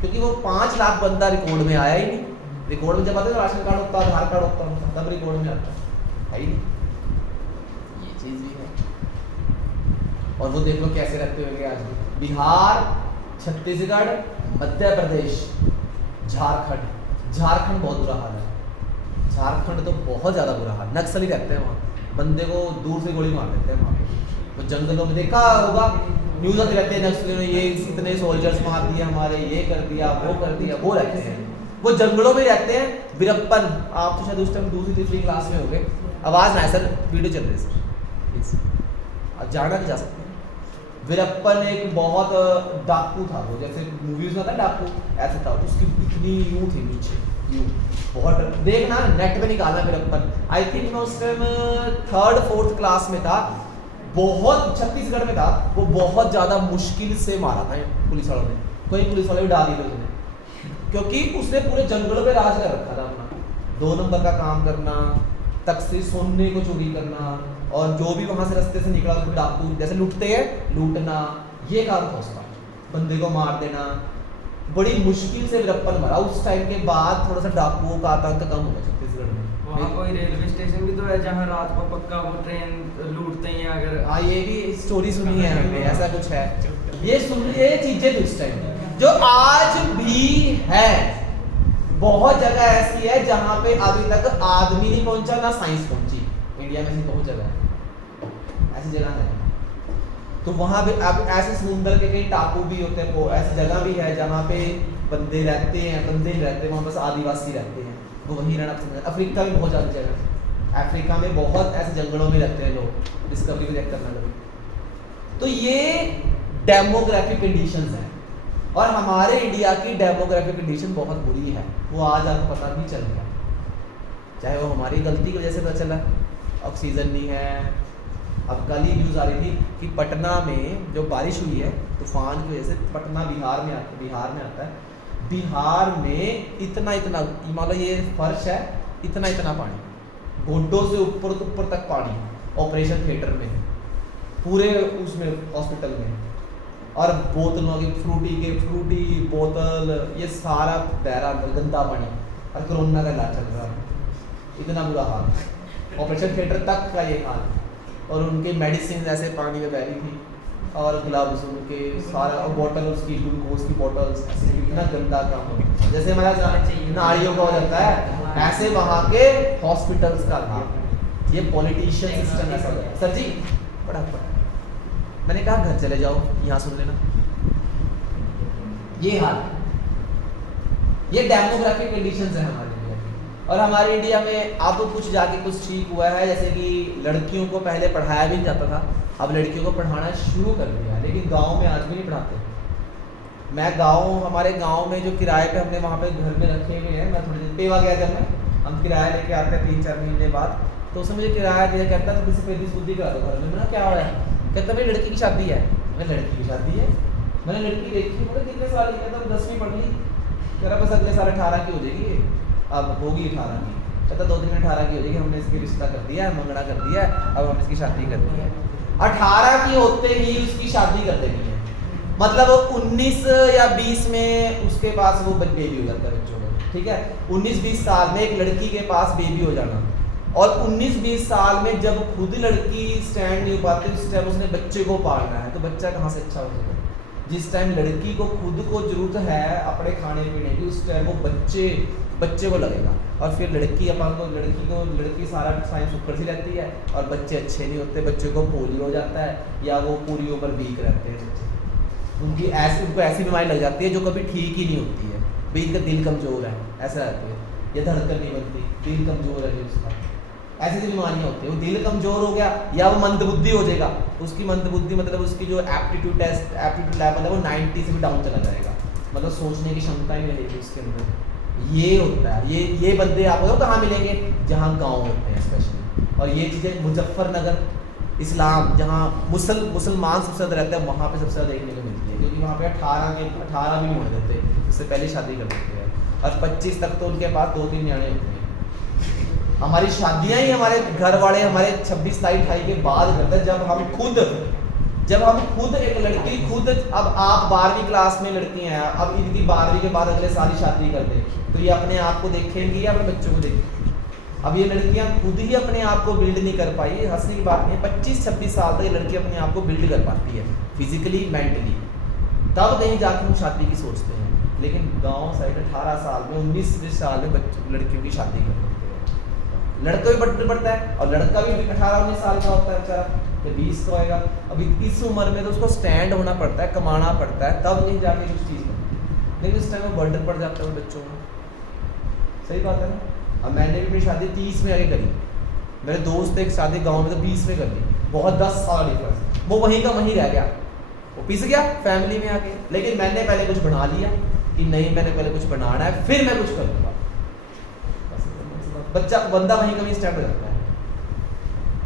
क्योंकि वो 5 लाख बंदा रिकॉर्ड में आया ही नहीं। रिकॉर्ड में जब आता है राशन कार्ड होता, आधार कार्ड होता, तब रिकॉर्ड में आता है। है ही नहीं, ये चीज़ भी है। और वो देख लो कैसे रहते होंगे आज भी। बिहार, छत्तीसगढ़, मध्य प्रदेश, झारखंड बहुत बुरा हाल है। झारखंड तो बहुत ज़्यादा बुरा हाल, नक्सली रहते हैं वहाँ, बंदे को दूर से गोली मार देते हैं वहाँ पे। वो जंगलों में देखा होगा, न्यूज़ आती रहती है, नक्सलियों ने ये इतने सोल्जर्स मार दिए हमारे, ये कर दिया, वो कर दिया। वो रहते हैं, वो जंगलों में रहते हैं। वीरप्पन, आप तो शायद उस टाइम दूसरी तीसरी क्लास में हो गए, आवाज़ ना है सर, वीडियो चल रही है सर प्लीज़, आप जाना भी जा सकते हैं। वीरप्पन एक बहुत डाकू था, वो जैसे मूवीज में था डाकू, ऐसा था। उसकी इतनी यूं थी नीचे, यूं बहुत, देखना नेट पे निकालना वीरप्पन। आई थिंक मैं उस टाइम 3rd 4th क्लास में था, बहुत छत्तीसगढ़ में था। वो बहुत ज़्यादा मुश्किल से मारा था पुलिस वालों ने, कोई पुलिस वाले भी डाल दिए थे उसने, क्योंकि उसने पूरे जंगलों में राज कर रखा था अपना। 2 नंबर का काम करना, तक से सोने को चोरी करना, और जो भी वहां से रास्ते से निकला उसको डाकू जैसे लूटते हैं, लूटना, ये काम था उसका, बंदे को मार देना। बड़ी मुश्किल से वीरप्पन मरा। उस टाइम के बाद थोड़ा सा डाकुओं का आतंक कम हो गया छत्तीसगढ़ में। वहाँ कोई रेलवे स्टेशन भी तो है जहाँ रात को पक्का वो ट्रेन लूटते हैं अगर। हाँ, ये भी स्टोरी सुनी है हमने, ऐसा कुछ है। ये चीजें थी उस टाइम जो आज भी है। बहुत जगह ऐसी है जहाँ पे अभी तक आदमी नहीं पहुंचा, ना साइंस पहुंची। इंडिया में ऐसी बहुत जगह है, ऐसी जगह है। तो वहाँ पे अब ऐसे समुंदर के कई टापू भी होते हैं, वो ऐसी जगह भी है जहाँ पे बंदे रहते हैं, बंदे नहीं रहते वहाँ, बस आदिवासी रहते हैं, वो वहीं रहना पसंद करते हैं। अफ्रीका में बहुत ज़्यादा जगह, अफ्रीका में बहुत ऐसे जंगलों में रहते हैं लोग, डिस्कवरी भी करना लोग। तो ये डेमोग्राफिक कंडीशंस हैं, और हमारे इंडिया की डेमोग्राफिक कंडीशन बहुत बुरी है। वो आज आपको पता नहीं चल गया, चाहे वो हमारी गलती की वजह से पता चला, ऑक्सीजन नहीं है। अब कल ही न्यूज़ आ रही थी कि पटना में जो बारिश हुई है तूफान की वजह से, पटना बिहार में आता है, बिहार में इतना मान लो ये फर्श है, इतना पानी, घुटनों से ऊपर तक पानी, ऑपरेशन थिएटर में, पूरे उसमें हॉस्पिटल में, और बोतलों की फ्रूटी बोतल, ये सारा बहरा गंदा पानी, और कोरोना का इलाज चल रहा है। इतना बुरा हाल, ऑपरेशन थिएटर तक का ये हाल। और उनके मेडिसिन ऐसे पानी में बह रही थी, और ग्लव्स उनके सारा, और बॉटल उसकी ग्लूकोज की बॉटल्स, इतना गंदा काम हो। जैसे हमारा नारियों का हो जाता है, ऐसे वहाँ के हॉस्पिटल्स का था। ये पॉलिटिशियन सिस्टम ऐसा हो जाता है। सर जी फटाफट, मैंने कहा घर चले जाओ, यहाँ सुन लेना। ये हाल, ये डेमोग्राफिक कंडीशंस है हमारे इंडिया की। और हमारे इंडिया में अब कुछ जाके कुछ ठीक हुआ है, जैसे कि लड़कियों को पहले पढ़ाया भी नहीं जाता था, अब लड़कियों को पढ़ाना शुरू कर दिया, लेकिन गांव में आज भी नहीं पढ़ाते। मैं हमारे गांव में जो किराए पे हमने वहाँ पे घर में रखे हुए हैं, मैं थोड़ी देर पेवा गया जब हम किराया लेके आते हैं 3-4 महीने बाद, तो उसने मुझे किराया दिया, कहता तो किसी पेदी बुद्धि करा दो घर में। मैंने क्या हो रहा है? कहता मेरी लड़की की शादी है। मैं लड़की की शादी है, मैंने लड़की देखी, बोले कितने साल की? कहता 10वीं पढ़ ली। कह रहा बस अगले साल 18 की हो जाएगी, अब होगी 18 की। कहता 2 दिन में 18 की हो जाएगी, हमने इसकी रिश्ता कर दिया है, मंगना कर दिया है, अब हम इसकी शादी कर दी है। 18 की होते ही उसकी शादी कर देनी है, मतलब 19 या 20 में उसके पास वो बेबी हो जाता है बच्चों का, ठीक है। 19-20 साल में एक लड़की के पास बेबी हो जाना, और 19-20 साल में जब खुद लड़की स्टैंड नहीं हो पाती, उस टाइम उसने बच्चे को पालना है, तो बच्चा कहाँ से अच्छा हो जाएगा? जिस टाइम लड़की को खुद को जरूरत है अपने खाने पीने की, उस टाइम वो बच्चे को लगेगा। और फिर लड़की सारा साइंस ऊपर से रहती है, और बच्चे अच्छे नहीं होते, बच्चे को पोलियो हो जाता है, या वो पूरी उम्र वीक रहते हैं बच्चे, उनको ऐसी बीमारी लग जाती है जो कभी ठीक ही नहीं होती है। भाई इनका दिल कमज़ोर है, ऐसा रहती है, या धड़कन नहीं बनती, दिल कमज़ोर है उसका, ऐसी बीमारियाँ होती है। वो दिल कमज़ोर हो गया, या वो मंदबुद्धि हो जाएगा। उसकी मंदबुद्धि मतलब उसकी जो एप्टीट्यूड लेवल है वो 90 से भी डाउन चला जाएगा, मतलब सोचने की क्षमता ही नहीं रहेगी उसके अंदर। ये होता है, ये बंदे आपको कहाँ मिलेंगे? जहाँ गाँव होते हैं स्पेशली। और ये चीज़ें मुजफ्फरनगर, इस्लाम, जहाँ मुसलमान सबसे ज़्यादा रहते हैं, वहाँ पे सबसे ज़्यादा देखने को मिलती है, क्योंकि वहाँ पे 18 भी नहीं होने देते, उससे पहले शादी कर देते हैं, और 25 तक तो उनके पास 2-3 न्याणे होते हैं। हमारी शादियाँ ही हमारे घर वाले हमारे 26, 27, 28 के बाद करते हैं, जब हम खुद एक लड़की खुद, अब आप 12वीं क्लास में लड़की हैं, अब इनकी 12वीं के बाद अगले साल ही शादी कर दें, तो ये अपने आप को देखेंगी या अपने बच्चों को देखेंगी? अब ये लड़कियां खुद ही अपने आप को बिल्ड नहीं कर पाई, ये हंसने की बात नहीं है। 25-26 साल तक ये लड़की अपने आप को बिल्ड कर पाती है फिजिकली मेंटली, तब कहीं जाके हम शादी की सोचते हैं। लेकिन गांव साइड 18 साल में 19-20 साल में लड़कियों की शादी कर देते हैं। लड़का भी बढ़ता है और लड़का भी 18-19 साल का होता है बेचारा, या 20 का होएगा। अभी इस उम्र में तो उसको स्टैंड होना पड़ता है, कमाना पड़ता है, तब कहीं जाके कुछ चीज़ बनती है। लेकिन उस टाइम वो बर्डन पड़ जाता है बच्चों में। सही बात है ना। अब मैंने भी अपनी शादी 30 में आगे करी, मेरे दोस्त एक शादी गांव में तो 20 में कर ली, बहुत 10 साल डिफरेंस। वो वहीं का वहीं रह गया, वो पिस गया फैमिली में आके। लेकिन मैंने पहले कुछ बना लिया कि नहीं, मैंने पहले कुछ बनाना है, फिर मैं कुछ करूँगा। बच्चा बंदा वहीं कहीं स्टैंड हो जाता है।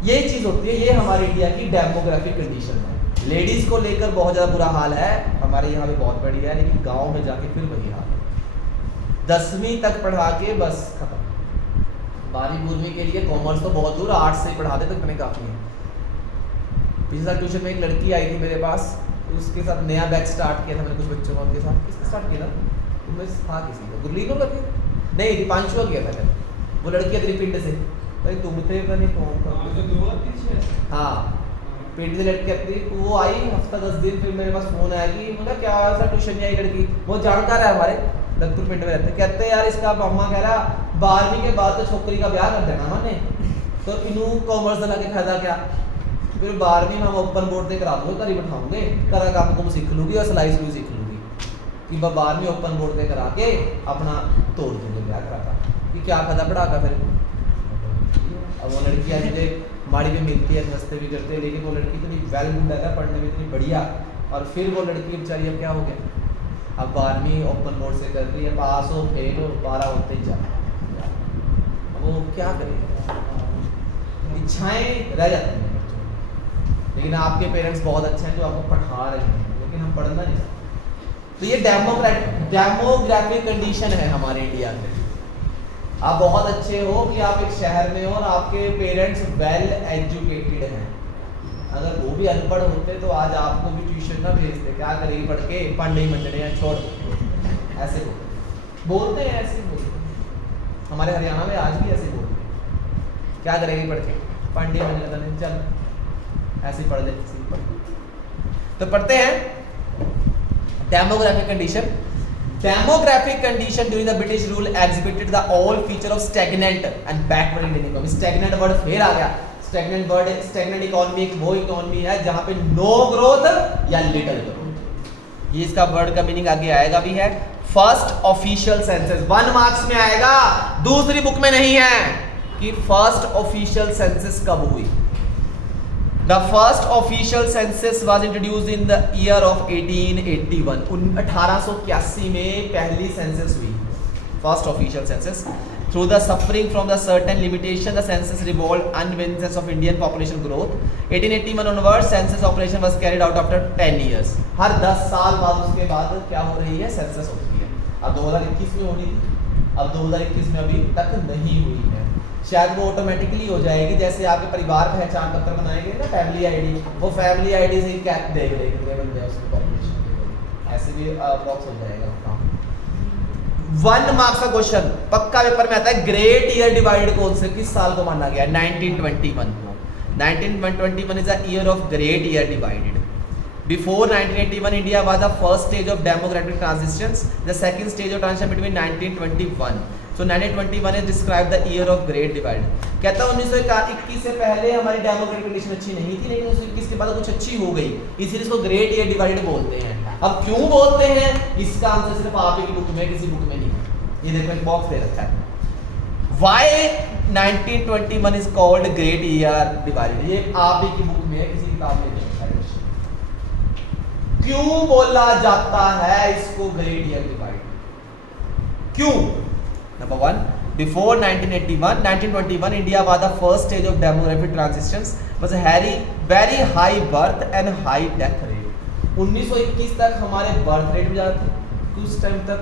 यही चीज़ होती है, ये हमारे इंडिया की डेमोग्राफिक कंडीशन है। लेडीज़ को लेकर बहुत ज़्यादा बुरा हाल है, हमारे यहाँ पे बहुत बढ़िया है, लेकिन गाँव में जाके फिर वही हाल है। 10वीं तक पढ़ा के बस खत्म। 12वीं के लिए कॉमर्स तो बहुत दूर, आर्ट्स से पढ़ा दे तो इतने काफ़ी है। पिछले साल ट्यूशन में एक लड़की आई थी मेरे पास, उसके साथ नया बैच स्टार्ट किया था मैंने कुछ बच्चों का, उनके साथ किसने स्टार्ट किया था, उनमें था किसी का, गुरलीन होगा फिर नहीं, दीपांशु किया था मैंने। वो लड़की है पिंड से, भाई तुम थे पता नहीं कौन था। हाँ, पिंड से लड़की आती, वो आई हफ्ता 10 दिन, फिर मेरे पास फ़ोन आया कि मतलब क्या ऐसा ट्यूशन नहीं आई लड़की, वो जानकार है हमारे दत्तपुर पिंड में रहते। कहते हैं यार इसका मम्मा कह रहा 12वीं के बाद तो छोकरी का ब्याह कर देना मैंने, तो इनू कॉमर्स लगा के फायदा क्या, फिर 12वीं में हम ओपन बोर्ड से करा दूंगे, घर ही बैठाऊंगे, करा काम को सीख लूँगी और सिलाई सुलाई सीख लूँगी कि 12वीं ओपन बोर्ड से करा के अपना तोड़ दूँगे ब्याह करा का, कि क्या फायदा पढ़ा का फिर। अब वो लड़की आज मुझे माड़ी में मिलती है, हंसते भी करते हैं, लेकिन वो लड़की इतनी वेल गुड है पढ़ने में, इतनी बढ़िया, और फिर वो लड़की बेचारी अब क्या हो गया, अब 12वीं ओपन बोर्ड से कर रही है, पास हो फेल हो 12 होते ही जा, अब वो क्या करें, इच्छाएं रह जाती हैं बच्चों में। लेकिन आपके पेरेंट्स बहुत अच्छे हैं जो आपको पढ़ा रहे हैं, लेकिन हम पढ़ना नहीं चाहते। तो ये डेमोग्राफिक कंडीशन है हमारे इंडिया में। आप बहुत अच्छे हो कि आप एक शहर में हो और आपके पेरेंट्स वेल एजुकेटेड हैं, अगर वो भी अनपढ़ होते तो आज आपको भी ट्यूशन ना भेजते, क्या करेंगे पढ़ के, पढ़ने ही मंजने हैं, छोड़ ऐसे बोलते हैं, ऐसे बोलते हैं। हमारे हरियाणा में आज भी ऐसे बोलते हैं, क्या करेंगे पढ़ के, पढ़ने मंजने, चल ऐसे पढ़ ले, तो पढ़ते हैं demographic condition. Demographic condition during the British rule exhibited the all feature of stagnant and backward Indian economy. Stagnant word फिर आ गया। Stagnant word, stagnant economy एक वो इकोनॉमी है जहाँ पे no growth या little growth। ये इसका वर्ड का मीनिंग आगे आएगा भी है। फर्स्ट ऑफिशियल सेंसस 1 मार्क्स में आएगा, दूसरी बुक में नहीं है कि फर्स्ट ऑफिशियल सेंसस कब हुई। The first official census was introduced in the year of 1881. 1881 में पहली सेंसस हुई, first official census. Through the suffering from the certain limitation, the census revolved unwillingness of Indian population growth. 1881 onwards, census operation was carried out after 10 years. हर 10 साल बाद उसके बाद क्या हो रही है, सेंसस होती है। अब 2021 में होनी थी, अब 2021 में अभी तक नहीं हुई है। शायद वो ऑटोमेटिकली हो जाएगी, जैसे आपके परिवार पहचान पत्र बनाएंगे ना, फैमिली आईडी, वो फैमिली आईडी से क्या देख रहे बन जाए उसकी पॉपुलेशन, ऐसे भी बॉक्स हो जाएगा काम। 1 मार्क्स का क्वेश्चन पक्का पेपर में आता है। ग्रेट ईयर डिवाइड कौन से किस साल को माना गया, 1921 को। 1921 is the year of great year divided. Before 1981, India was the first stage of demographic transitions, the second stage of transition between 1921. So 1921 is described the year of great divide. कहता है 1921 से पहले हमारी डेमोग्राफिक कंडीशन अच्छी नहीं थी, लेकिन 1921 के बाद कुछ अच्छी हो गई, इसीलिए इसको ग्रेट ईयर डिवाइड बोलते हैं। अब क्यों बोलते हैं, इसका आंसर सिर्फ आप ही की बुक में, किसी बुक में नहीं। ये देखो एक बॉक्स दे रखा है, Why 1921 is called great year divided, ये आप ही की बुक में है, किसी किताब में नहीं। क्यों बोला जाता है इसको ग्रेट ईयर डिवाइड, क्यों? Number 1, before 1921 India was the first stage of demographic transitions was very high birth and high death rate. 1921 तक हमारे बर्थ रेट भी ज़्यादा थे, कुछ टाइम तक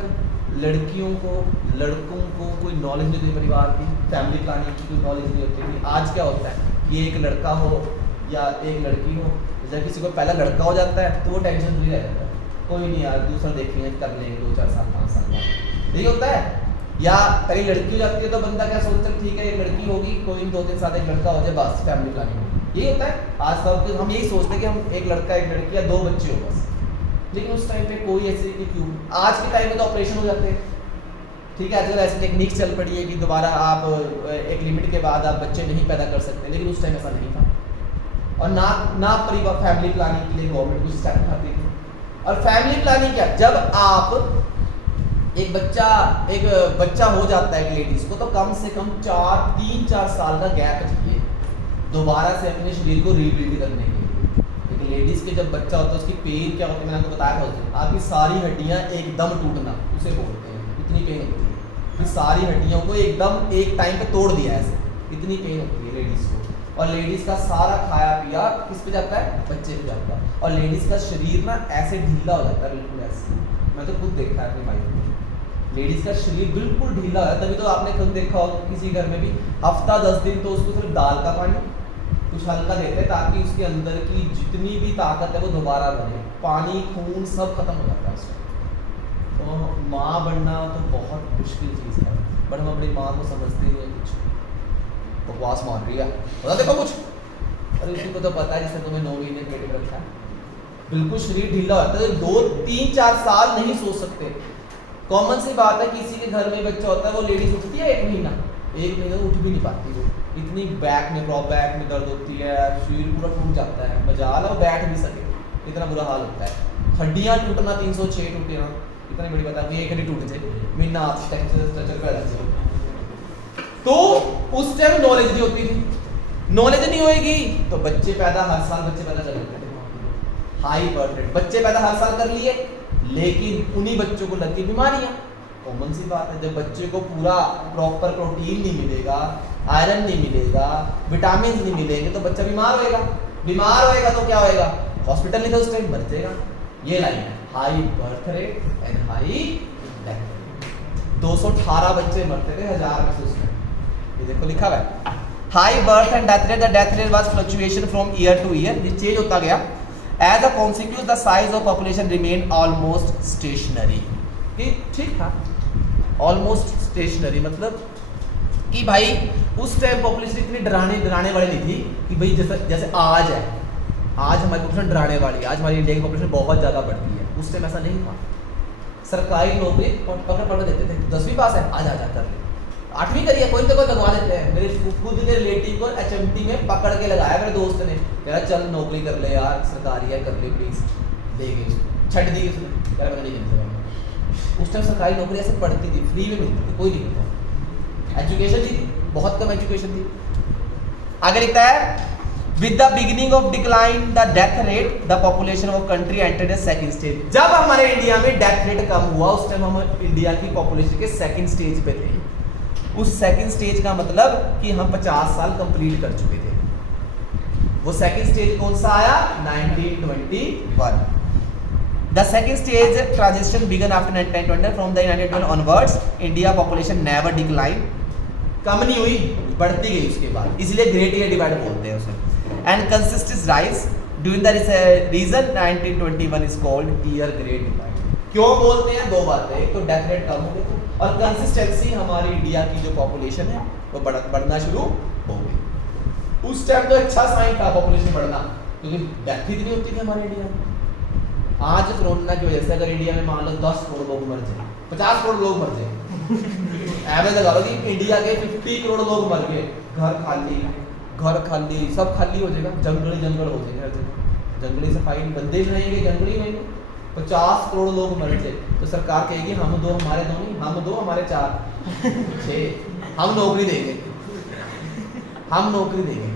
लड़कियों को लड़कों को कोई नॉलेज नहीं थी, परिवार की फैमिली प्लानिंग की कोई नॉलेज नहीं होती थी। आज क्या होता है कि एक लड़का हो या एक लड़की हो, जब किसी को पहला लड़का हो जाता है तो वो टेंशन फ्री रह जाता है, कोई नहीं यार दूसरा देखेंगे, कर लेंगे 2-4 साल 5 साल बाद, यही होता है। या पहले लड़की हो जाती है तो बंदा क्या सोचता है, ठीक है एक लड़की होगी, कोई 2-3 साल एक लड़का हो जाए, बस फैमिली प्लानिंग होगी। यही होता है आज तक, हम यही सोचते हैं कि हम एक लड़का एक लड़की या 2 बच्चे हो बस। लेकिन उस टाइम पे कोई ऐसे क्यों, आज के टाइम में तो ऑपरेशन हो जाते हैं, ठीक है, आजकल ऐसी टेक्निक चल पड़ी है कि दोबारा आप एक लिमिट के बाद आप बच्चे नहीं पैदा कर सकते, लेकिन उस टाइम ऐसा नहीं था। और ना परिवार फैमिली प्लानिंग के लिए गवर्नमेंट कुछ स्टेप उठाती थी। और फैमिली प्लानिंग क्या, जब आप एक बच्चा हो जाता है एक लेडीज को, तो कम से कम 3-4 साल का गैप चाहिए दोबारा से अपने शरीर को रीबिल्ड करने के लिए। एक लेडीज के जब बच्चा होता है उसकी पेन क्या होती है, मैंने आपको बताया था, आपकी सारी हड्डियां एकदम टूटना उसे बोलते हैं, इतनी पेन होती है कि सारी हड्डियों को एकदम एक टाइम पे तोड़ दिया ऐसे, इतनी पेन होती है लेडीज को। और लेडीज का सारा खाया पिया किस पे जाता है, बच्चे पे जाता है। और लेडीज का शरीर ना ऐसे ढीला हो जाता है, बिल्कुल ऐसे, मैं तो खुद देखा है अपनी वाइफ में, लेडीज का शरीर बिल्कुल ढीला है। तभी तो आपने खुद देखा होगा किसी घर में भी हफ्ता 10 दिन तो उसको सिर्फ दाल का पानी कुछ हल्का देते हैं, ताकि उसके अंदर की जितनी भी ताकत है वो दोबारा बने, पानी खून सब खत्म हो जाता है उसका। तो माँ बनना तो बहुत मुश्किल चीज़ है, बट हम अपनी माँ को समझते नहीं है, कुछ बकवास मार रही है, बता देखो कुछ, अरे उसी को तो पता है जिसने तुम्हें 9 महीने पेट में रखा है। बिल्कुल शरीर ढीला होता है, 2-3-4 साल नहीं सो सकते। कॉमन सी बात है, किसी के घर में बच्चा होता है, वो लेडीज उठती है 1 महीना उठ भी नहीं पाती, वो इतनी बैक में दर्द होती है, शरीर पूरा टूट जाता है, मजाल है वो बैठ भी सके, इतना बुरा हाल होता है। हड्डियां टूटना 306 टूटे ना, इतनी बड़ी बात है, एक हड्डी टूट जाए महीना आप स्ट्रक्चर पे लग जाए। तो उस टाइम नॉलेज नहीं होती थी, नॉलेज नहीं होएगी तो बच्चे पैदा हर साल बच्चे पैदा कर लेते थे, हाई बर्थ रेट, बच्चे पैदा हर साल कर लिए, लेकिन उन्हीं बच्चों को लगी बीमारियां। कॉमन सी बात है, जब बच्चे को पूरा प्रॉपर प्रोटीन नहीं मिलेगा, आयरन नहीं मिलेगा, विटामिन नहीं मिलेंगे तो बच्चा बीमार होएगा तो क्या होएगा, हॉस्पिटल नहीं था उस टाइम, मर जाएगा। ये लाइन है, high birth rate and high death rate. 218 बच्चे मरते थे 1000 में से उसमें, ये देखो लिखा हुआ है, high birth and death rate, the death rate was fluctuation from year two year, ये चेंज होता गया। As a consequence, the size of population remained almost stationary. ठीक था, almost stationary मतलब कि भाई उस टाइम पॉपुलेशन इतनी डराने वाली नहीं थी कि भाई जैसे आज है, आज हमारी पॉपुलेशन डराने वाली है, आज हमारी इंडिया की पॉपुलेशन बहुत ज़्यादा बढ़ती है। उस टाइम ऐसा नहीं था, सरकारी नौकरी पकड़ देते थे, 10वीं पास है आज कर ले, 8वीं करिए कोई तो कोई लगवा देते हैं। मेरे खुद के रिलेटिव को HMT में पकड़ के लगाया मेरे दोस्त ने, कह रहा चल नौकरी कर ले यार, सरकारी है कर ले प्लीज, ले गई छट दी उसने, कह रहा नहीं करता। उस टाइम सरकारी नौकरी ऐसे पढ़ती थी, फ्री में मिलती थी, कोई नहीं मिलता, एजुकेशन थी बहुत कम एजुकेशन थी। आगे लिखता है, with the beginning of decline the death rate the population of country entered A second stage. जब हमारे इंडिया में डेथ रेट कम हुआ, उस टाइम हम इंडिया की पॉपुलेशन के सेकंड स्टेज पे थे। उस सेकंड स्टेज का मतलब कि हम 50 साल कंप्लीट कर चुके थे। वो सेकंड स्टेज कौन सा आया, 1921। The second stage transition began after 1920 from the 1912 onwards, India population never decline, कम नहीं हुई बढ़ती गई उसके बाद, इसलिए ग्रेट ईयर डिवाइड बोलते हैं उसे। And consistent rise during the reason 1921 is called year great divide. क्यों बोलते हैं, 2 बातें, एक तो डेथ रेट कम हो गई और कंसिस्टेंसी, हमारी इंडिया की जो पॉपुलेशन है वो बढ़ना शुरू हो गई। उस टाइम तो अच्छा साइन था पॉपुलेशन बढ़ना, क्योंकि डेथ इतनी होती थी हमारे इंडिया में। आज कोरोना की वजह से अगर इंडिया में मान लो 10 करोड़ लोग मर जाए, 50 करोड़ लोग मर जाए, एवरेज लगा लो कि इंडिया के 50 करोड़ लोग मर गए, घर खाली सब खाली हो जाएगा, जंगल हो जाएगा, जंगली सफाई, बंदे भी रहेंगे, जंगली रहेंगे, 50 करोड़ लोग मर जाए तो सरकार कहेगी हम 2 हमारे 2 नहीं, हम 2 हमारे 4 6, हम नौकरी देंगे।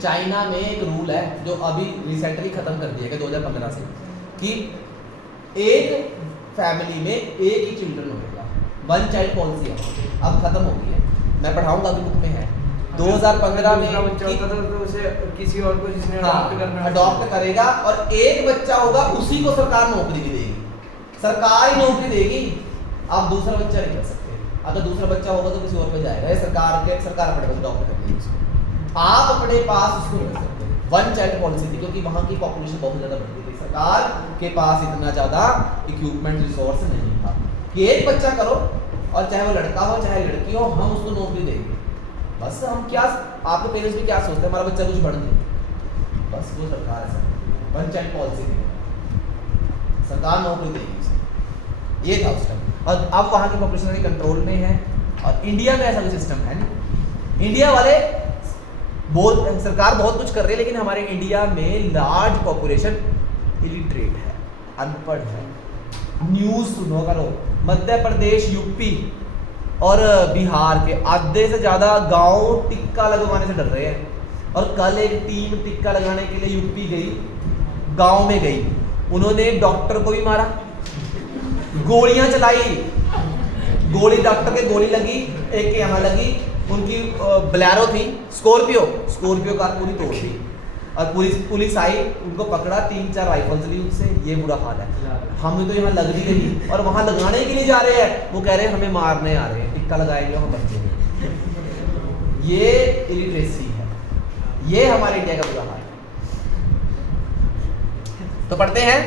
चाइना में एक रूल है जो अभी रिसेंटली खत्म कर दिया गया 2015 से, कि एक फैमिली में एक ही चिल्ड्रन होगा, 1 चाइल्ड पॉलिसी है, अब खत्म हो गई है, मैं पढ़ाऊंगा अभी बुक में है। 2015 में बच्चा होता था तो उसे किसी और को जिसने अडॉप्ट करेगा और एक बच्चा होगा, उसी को सरकार नौकरी देगी, सरकार ही नौकरी देगी। आप दूसरा बच्चा नहीं कर सकते, अगर दूसरा बच्चा होगा तो किसी और पे जाएगा, ये सरकार अपने पास अडॉप्ट कर लेगी उसको, आप अपने पास उसको नहीं कर सकते। 1 चाइल्ड पॉलिसी थी क्योंकि वहाँ की पॉपुलेशन बहुत ज़्यादा बढ़ती थी, सरकार के पास इतना ज़्यादा इक्विपमेंट रिसोर्स नहीं था कि एक बच्चा करो और चाहे वो लड़का हो चाहे लड़की हो, हम उसको नौकरी देंगे। बस हम क्या, आपके पेरेंट्स भी क्या सोचते हैं, हमारा बच्चा कुछ बन जाए, बस वो सरकार है, वन चाइल्ड पॉलिसी देगी, सरकार नौकरी देगी उसे। ये था उस टाइम। और अब वहाँ की पॉपुलेशन के कंट्रोल में है, और इंडिया में ऐसा कोई सिस्टम है नहीं। इंडिया वाले सरकार बहुत कुछ कर रही है, लेकिन हमारे इंडिया में लार्ज पॉपुलेशन इलिटरेट है, अनपढ़ है। न्यूज़ सुनो करो, मध्य प्रदेश, यूपी और बिहार के आधे से ज़्यादा गांव टिक्का लगवाने से डर रहे हैं। और कल एक टीम टिक्का लगाने के लिए यूपी गई, गांव में गई, उन्होंने डॉक्टर को भी मारा, गोलियां चलाई, गोली डॉक्टर के गोली लगी, एक के यहाँ लगी, उनकी ब्लैरो थी, स्कॉर्पियो कार पूरी तोड़ दी, और पुलिस आई, उनको पकड़ा, 3-4 राइफल्स ली उनसे। ये बुरा हाल है। हमें तो यहाँ लग भी गई और वहाँ लगाने के लिए जा रहे हैं, वो कह रहे हैं हमें मारने आ रहे हैं, टिक्का लगाएंगे हम बच्चे। ये इलिटरेसी है, ये हमारे इंडिया का बुरा हाल है। तो पढ़ते हैं,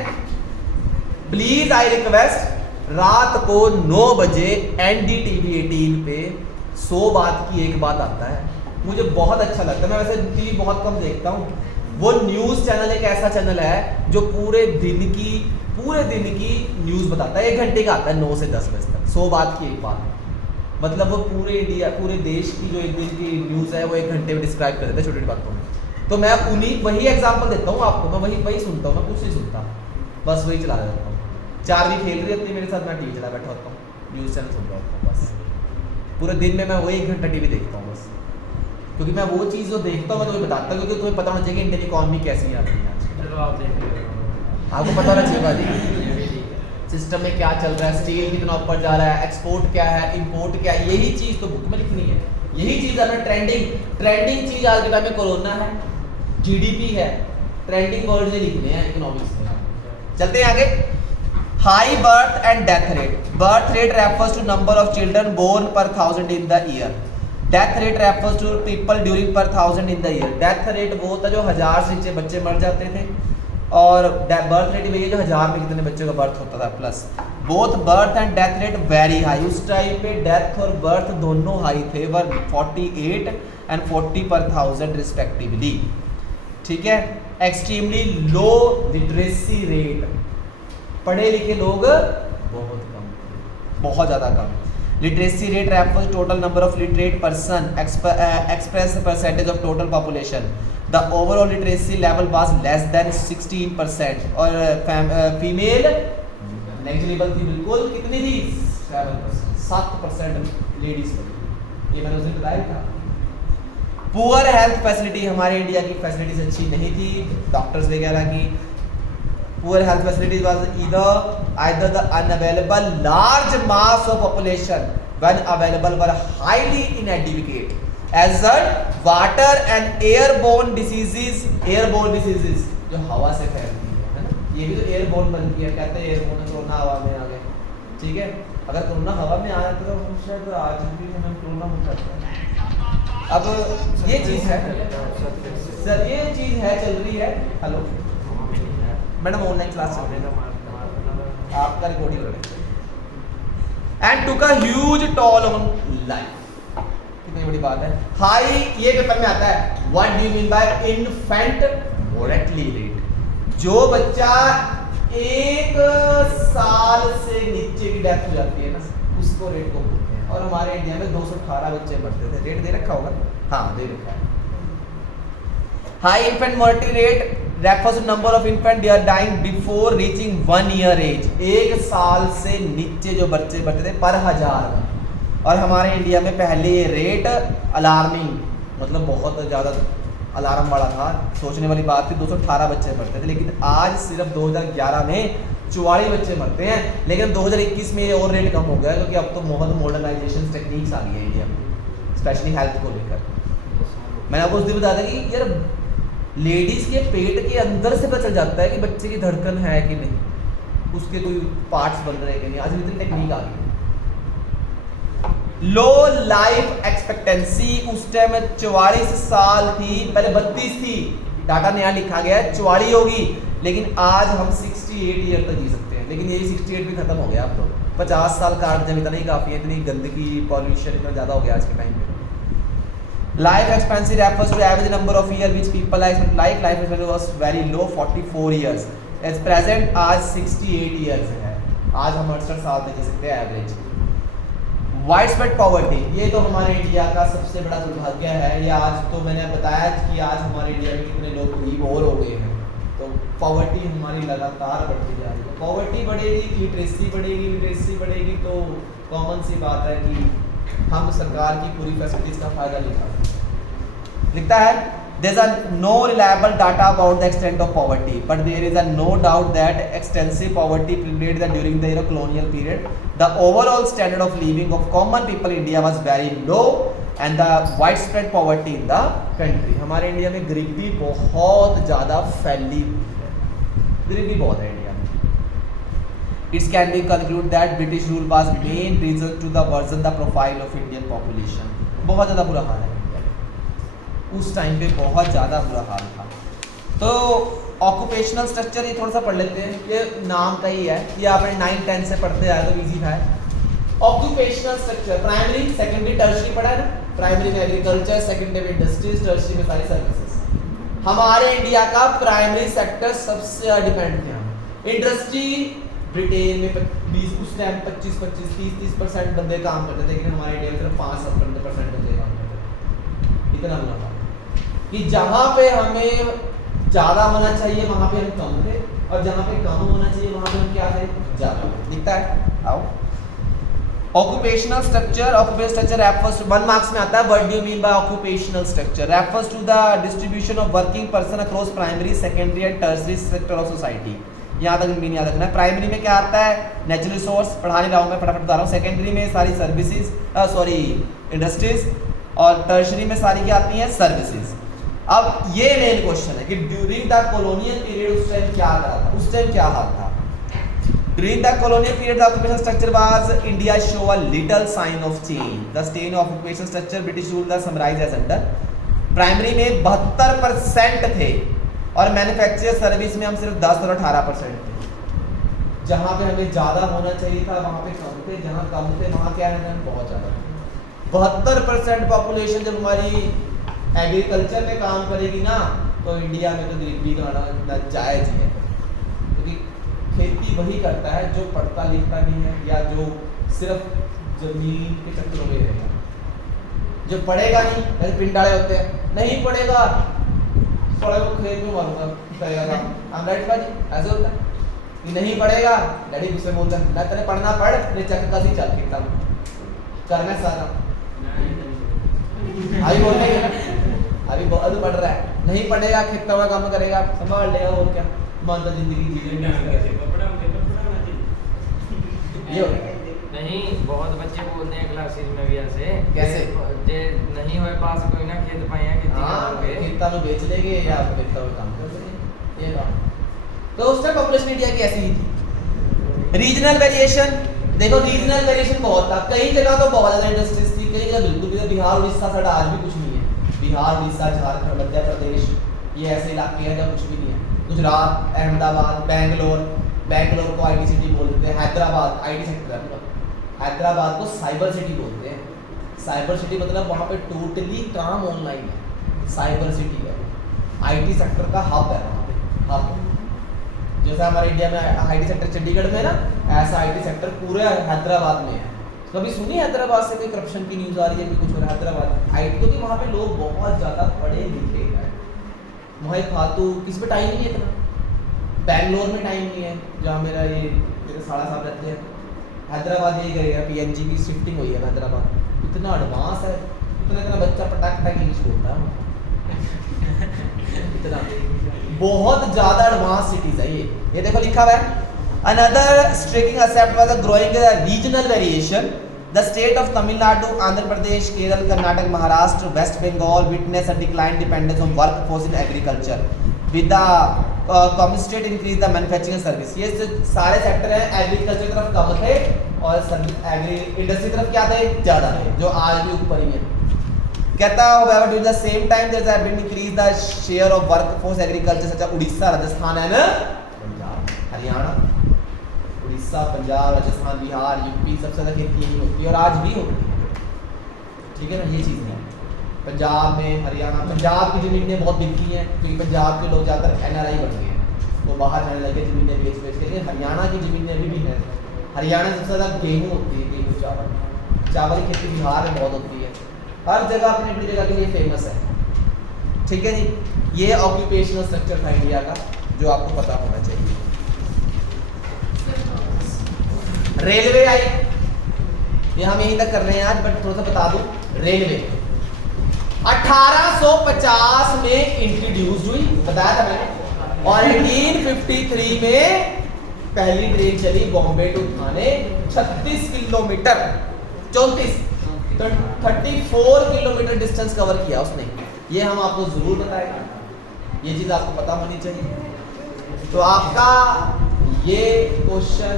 प्लीज आई रिक्वेस्ट, रात को 9 बजे NDTV 18 पे 100 बात की एक बात आता है, मुझे बहुत अच्छा लगता है। मैं वैसे टीवी बहुत कम देखता हूँ। वो न्यूज़ चैनल एक ऐसा चैनल है जो पूरे दिन की न्यूज़ बताता है, 1 घंटे का आता है, 9 से 10 बजे तक। 100 बात की एक बात, मतलब वो पूरे देश की जो एक दिन की न्यूज़ है वो 1 घंटे में डिस्क्राइब कर देता है, छोटी छोटी बातों में। तो मैं वही एग्जाम्पल देता हूँ आपको, मैं वही सुनता हूँ, मैं कुछ नहीं सुनता, बस वही चला देता हूँ। 4 भी खेल रही होती है मेरे साथ, मैं टीवी चला बैठा होता हूँ, न्यूज़ चैनल सुन रहा होता हूँ, बस पूरे दिन में मैं वही 1 घंटा टीवी देखता हूँ बस। क्योंकि मैं वो चीज़ जो देखता हूँ मैं तुम्हें बताता हूँ, क्योंकि तुम्हें पता होना चाहिए कि इंडियन इकॉनमी कैसी है आज। आपको पता होना चाहिए भाजी सिस्टम में क्या चल रहा है, स्टील कितना ऊपर जा रहा है, एक्सपोर्ट क्या है, इंपोर्ट क्या है, यही चीज़ तो बुक में लिखनी है। यही चीज़ हमें ट्रेंडिंग चीज़ आज के टाइम में कोरोना है, GDP है, ट्रेंडिंग वर्ड से लिखने हैं इकोनॉमिक्स में। चलते हैं आगे। High birth and death rate. Birth rate refers to number of children born per 1000 in the year. Death rate refers to people during per 1000 in the year. Death rate वो होता है जो 1000 से नीचे बच्चे मर जाते थे, और बर्थ रेट वही है जो 1000 में कितने बच्चों का बर्थ होता था plus. Both birth and death rate very high. उस टाइम पे डेथ और बर्थ दोनों हाई थे, वर 48 एंड 40 पर 1000 रिस्पेक्टिवली। ठीक है। एक्सट्रीमली लो लिटरेसी रेट, पढ़े लिखे लोग बहुत कम, बहुत ज़्यादा कम। Literacy rate refers total number of literate person express percentage of total population. The overall literacy level was less than 16%, और फीमेल नेग्लिजिबल थी, बिल्कुल कितनी थी 7% लेडीज। ये मैंने उस दिन बताया था। पुअर हेल्थ फैसिलिटी, हमारे इंडिया की फैसिलिटीज अच्छी नहीं थी, डॉक्टर्स वगैरह की। Poor health facilities was either the unavailable large mass of population when available were highly inadequate. As such, water and airborne diseases जो हवा से फैलती है ना, ये भी तो एयरबोर्न बनती है, कहते हैं एयरबोर्न, कोरोना हवा में आ गए। ठीक है, अगर कोरोना हवा में आया तो शायद आज भी हमें कोरोना हो सकता है। अब ये चीज़ है सर, ये चीज़ है चल रही है। हेलो मैडम, ऑनलाइन क्लास चल रही है, आपका रिकॉर्डिंग हो रहा है। And took a huge toll on life, कितनी बड़ी बात है। हाई, ये पेपर में आता है, what do you mean bye infant mortality rate. जो बच्चा 1 साल से नीचे की डेथ हो जाती है ना, उसको रेट को बोलते हैं। और हमारे इंडिया में 218 बच्चे मरते थे। रेट दे रखा होगा, हाँ दे रखा है। High infant mortality rate refers to number of infant they are dying before reaching 1 year age। 1 साल से नीचे जो बच्चे मरते थे पर 1000 में। और हमारे इंडिया में पहले ये रेट अलार्मिंग, मतलब बहुत ज़्यादा अलार्म वाला था, सोचने वाली बात थी, 218 बच्चे मरते थे। लेकिन आज सिर्फ 2011 में 44 बच्चे मरते हैं। लेकिन 2021 में ये और रेट कम हो गया, क्योंकि अब तो बहुत मॉडर्नाइजेशन टेक्निक्स आ गई है इंडिया में, स्पेशली हेल्थ को लेकर। मैंने आपको उस दिन बताया था कि यार लेडीज के पेट के अंदर से पता चल जाता है कि बच्चे की धड़कन है कि नहीं, उसके कोई पार्ट्स बन रहे हैं कि नहीं। आज इतनी टेक्निक आ गई। लो लाइफ एक्सपेक्टेंसी उस टाइम 44 साल थी, पहले 32 थी, डाटा नया लिखा गया है 44 होगी। लेकिन आज हम 68 ईयर तक जी सकते हैं। लेकिन ये 68 भी खत्म हो गया अब तो। 50 साल काट जब इतना ही काफ़ी है, इतनी गंदगी पॉल्यूशन इतना ज़्यादा हो गया आज के टाइम पे। Life expectancy refers to average number of year which people life expectancy was very low 44 years, as present आज 68 ईयर्स है। आज हम 68 साल तक जी सकते हैं एवरेज। वाइड स्प्रेड पॉवर्टी, ये तो हमारे इंडिया का सबसे बड़ा दुर्भाग्य है। ये आज तो मैंने बताया कि आज हमारे इंडिया में कितने लोग गरीब और हो गए हैं, तो पॉवर्टी हमारी लगातार बढ़ती जा रही है। पॉवर्टी बढ़ेगी, लिटरेसी बढ़ेगी तो कॉमन सी बात है कि हम सरकार की पूरी फैसिलिटीज़ का फ़ायदा नहीं उठा सकते। लिखता है there is no reliable data about the extent of poverty, but there is no doubt that extensive poverty prevailed during the colonial period. The overall standard of living of common people in India was very low and the widespread poverty in the country. हमारे India में गरीबी बहुत ज़्यादा फैली हुई है, गरीबी बहुत है इंडिया में। It can be concluded that British rule was main reason to the worsen the profile of Indian population. बहुत ज़्यादा बुरा हाल है उस टाइम पे, बहुत ज़्यादा बुरा हाल था। तो ऑक्यूपेशनल स्ट्रक्चर ये थोड़ा सा पढ़ लेते हैं, ये नाम का ही है, ये आपने 9-10 से पढ़ते आए तो इजी था। Occupational structure primary secondary tertiary पढ़ा है ना, प्राइमरी में एग्रीकल्चर, सेकेंडरी में इंडस्ट्रीज, टर्शरी में सारी सर्विसेज। हमारे इंडिया का प्राइमरी सेक्टर सबसे डिपेंड थे हम। इंडस्ट्री ब्रिटेन में 20 उस टाइम 25-30% बंदे काम करते थे, लेकिन हमारे इंडिया में सिर्फ 5-7% बंदे काम करते थे। इतना बना था कि जहाँ पे हमें ज़्यादा होना चाहिए वहाँ पे हम कम थे, और जहाँ पे कम होना चाहिए वहाँ पे हम क्या थे, ज़्यादा। दिखता है, आओ। Occupational structure refers to 1 marks में आता है, what do you mean by occupational structure? Refers to the distribution of working person across primary, secondary and tertiary sector of society. यहाँ तक मीन याद रखना है। प्राइमरी में क्या आता है, नेचुरल रिसोर्स, पढ़ा नहीं रहा हूँ मैं, फटाफट बता रहा हूँ। सेकेंडरी में सारी सर्विसेज, इंडस्ट्रीज, और टर्शरी में सारी क्या आती हैं, सर्विसेज। अब ये मेन क्वेश्चन है कि ड्यूरिंग द कॉलोनियल पीरियड उस टाइम क्या करा था, उस टाइम क्या हाल था? During the colonial period the occupational structure was India show a little sign of change. The stain of occupational structure British rule the summarise as under. Primary में 72% थे और मैन्युफैक्चर सर्विस में हम सिर्फ 10 और 18% थे। जहाँ पे हमें ज़्यादा होना चाहिए था वहाँ पे कम थे, जहाँ कम थे वहाँ क्या है, बहुत ज़्यादा। 72% पॉपुलेशन जब हमारी एग्रीकल्चर में काम करेगी ना, तो इंडिया में तो गरीबी का आना जायज़ ही है, क्योंकि खेती वही करता है जो पढ़ता लिखता नहीं है या जो सिर्फ जमीन के चक्करों में रहेगा। जो पढ़ेगा नहीं, जैसे पिंडाड़े होते हैं, नहीं पढ़ेगा पढ़े को खेत में मारूंगा करेगा काम। राइट बाजी, ऐसे होता है कि नहीं पढ़ेगा, डैडी गुस्से में बोलता है ना तेरे पढ़ना पढ़, तेरे चक्कर से चल कितना करना सारा अभी बोलने के अभी बहुत पढ़ रहा है, नहीं पढ़ेगा खेतों में काम करेगा, संभाल लेगा, और क्या मानता जिंदगी जीने नहीं। बहुत बच्चे बोलते हैं क्लासेस में भी ऐसे, कैसे जे नहीं होए पास कोई ना खेत पाए खेता में बेच देंगे या खेतों में काम कर देंगे, ये काम। तो उस टाइम पॉपुलेशन इंडिया की ऐसी ही थी। रीजनल वेरिएशन देखो, रीजनल वेरिएशन बहुत था। कई जगह तो बहुत ज़्यादा इंडस्ट्रीज थी, कई जगह बिल्कुल भी। बिहार उड़ीसा साइड आज भी कुछ नहीं है। बिहार उड़ीसा झारखंड मध्य प्रदेश ये ऐसे इलाके हैं जहाँ कुछ भी नहीं है। गुजरात, अहमदाबाद, बैंगलोर को IT सिटी बोलते हैं। हैदराबाद IT सेक्टर है, हैदराबाद को साइबर सिटी बोलते हैं। साइबर सिटी मतलब वहाँ पे टोटली काम ऑनलाइन है, साइबर सिटी है, IT सेक्टर का हब है वहाँ पे, हब। जैसे हमारे इंडिया में IT सेक्टर चंडीगढ़ में ना, ऐसा IT सेक्टर पूरे हैदराबाद में है। कभी सुनी हैदराबाद से कोई करप्शन की न्यूज़ आ रही है कि कुछ हो रहा है हैदराबाद IT? क्योंकि वहाँ पे लोग बहुत ज़्यादा पढ़े लिखे हैं, वहाँ फालतू किसी पे टाइम नहीं है इतना। बैंगलोर में टाइम नहीं है, जहाँ मेरा ये मेरे साला साहब रहते हैं। हैदराबाद यही करेगा, PNG की शिफ्टिंग हुई है हैदराबाद, इतना एडवांस है, इतना बच्चा पटाख पटाख इंग्लिश बोलता है इतना बहुत ज़्यादा एडवांस सिटीज़ है ये देखो लिखा हुआ है। Another striking aspect was the growing regional variation. The state of Tamil Nadu, Andhra Pradesh, Kerala, Karnataka, Maharashtra, West Bengal witnessed a decline dependence on workforce in agriculture. With the commensurate increase the manufacturing service. ये जो सारे sector हैं agriculture तरफ कम थे और industry तरफ क्या थे, ज़्यादा थे, जो आज भी ऊपर ही है। कहता however during the same time there has been increased the share of workforce agriculture such as Orissa, Rajasthan and Punjab, Haryana, Orissa, Punjab, Rajasthan, Bihar, UP, सबसे ज़्यादा खेती यही होती है और आज भी होती है। ठीक है ना, ये चीज़ है। पंजाब में, हरियाणा, पंजाब की ज़मीनें बहुत बिकती हैं क्योंकि पंजाब के लोग ज़्यादातर NRI बन गए हैं, वो बाहर जाने लगे ज़मीनें बेच बेच के। लेकिन हरियाणा की ज़मीनें अभी भी हैं। हरियाणा में सबसे ज़्यादा गेहूँ होती है, गेहूँ चावल की खेती बिहार में बहुत होती है। हर जगह अपनी अपनी जगह के लिए फेमस है। ठीक है जी, ये ऑक्यूपेशनल स्ट्रक्चर था इंडिया का जो आपको पता होना चाहिए। रेलवे आई, ये हम यहीं तक कर रहे हैं आज, बट थोड़ा सा बता दूं। रेलवे 1850 में इंट्रोड्यूस हुई, बताया था मैंने, और 1853 में पहली ट्रेन चली Bombay to Thane, 36 kilometre, 34 kilometre distance cover किया उसने। ये हम आपको जरूर बताएंगे, ये चीज आपको पता होनी चाहिए। तो आपका ये क्वेश्चन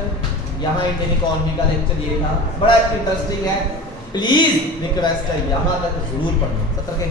यहाँ इंडियन इकोनॉमी का लेक्चर ये था, बड़ा इंटरेस्टिंग है। प्लीज रिक्वेस्ट है यहाँ तक जरूर पढ़ना। 17 के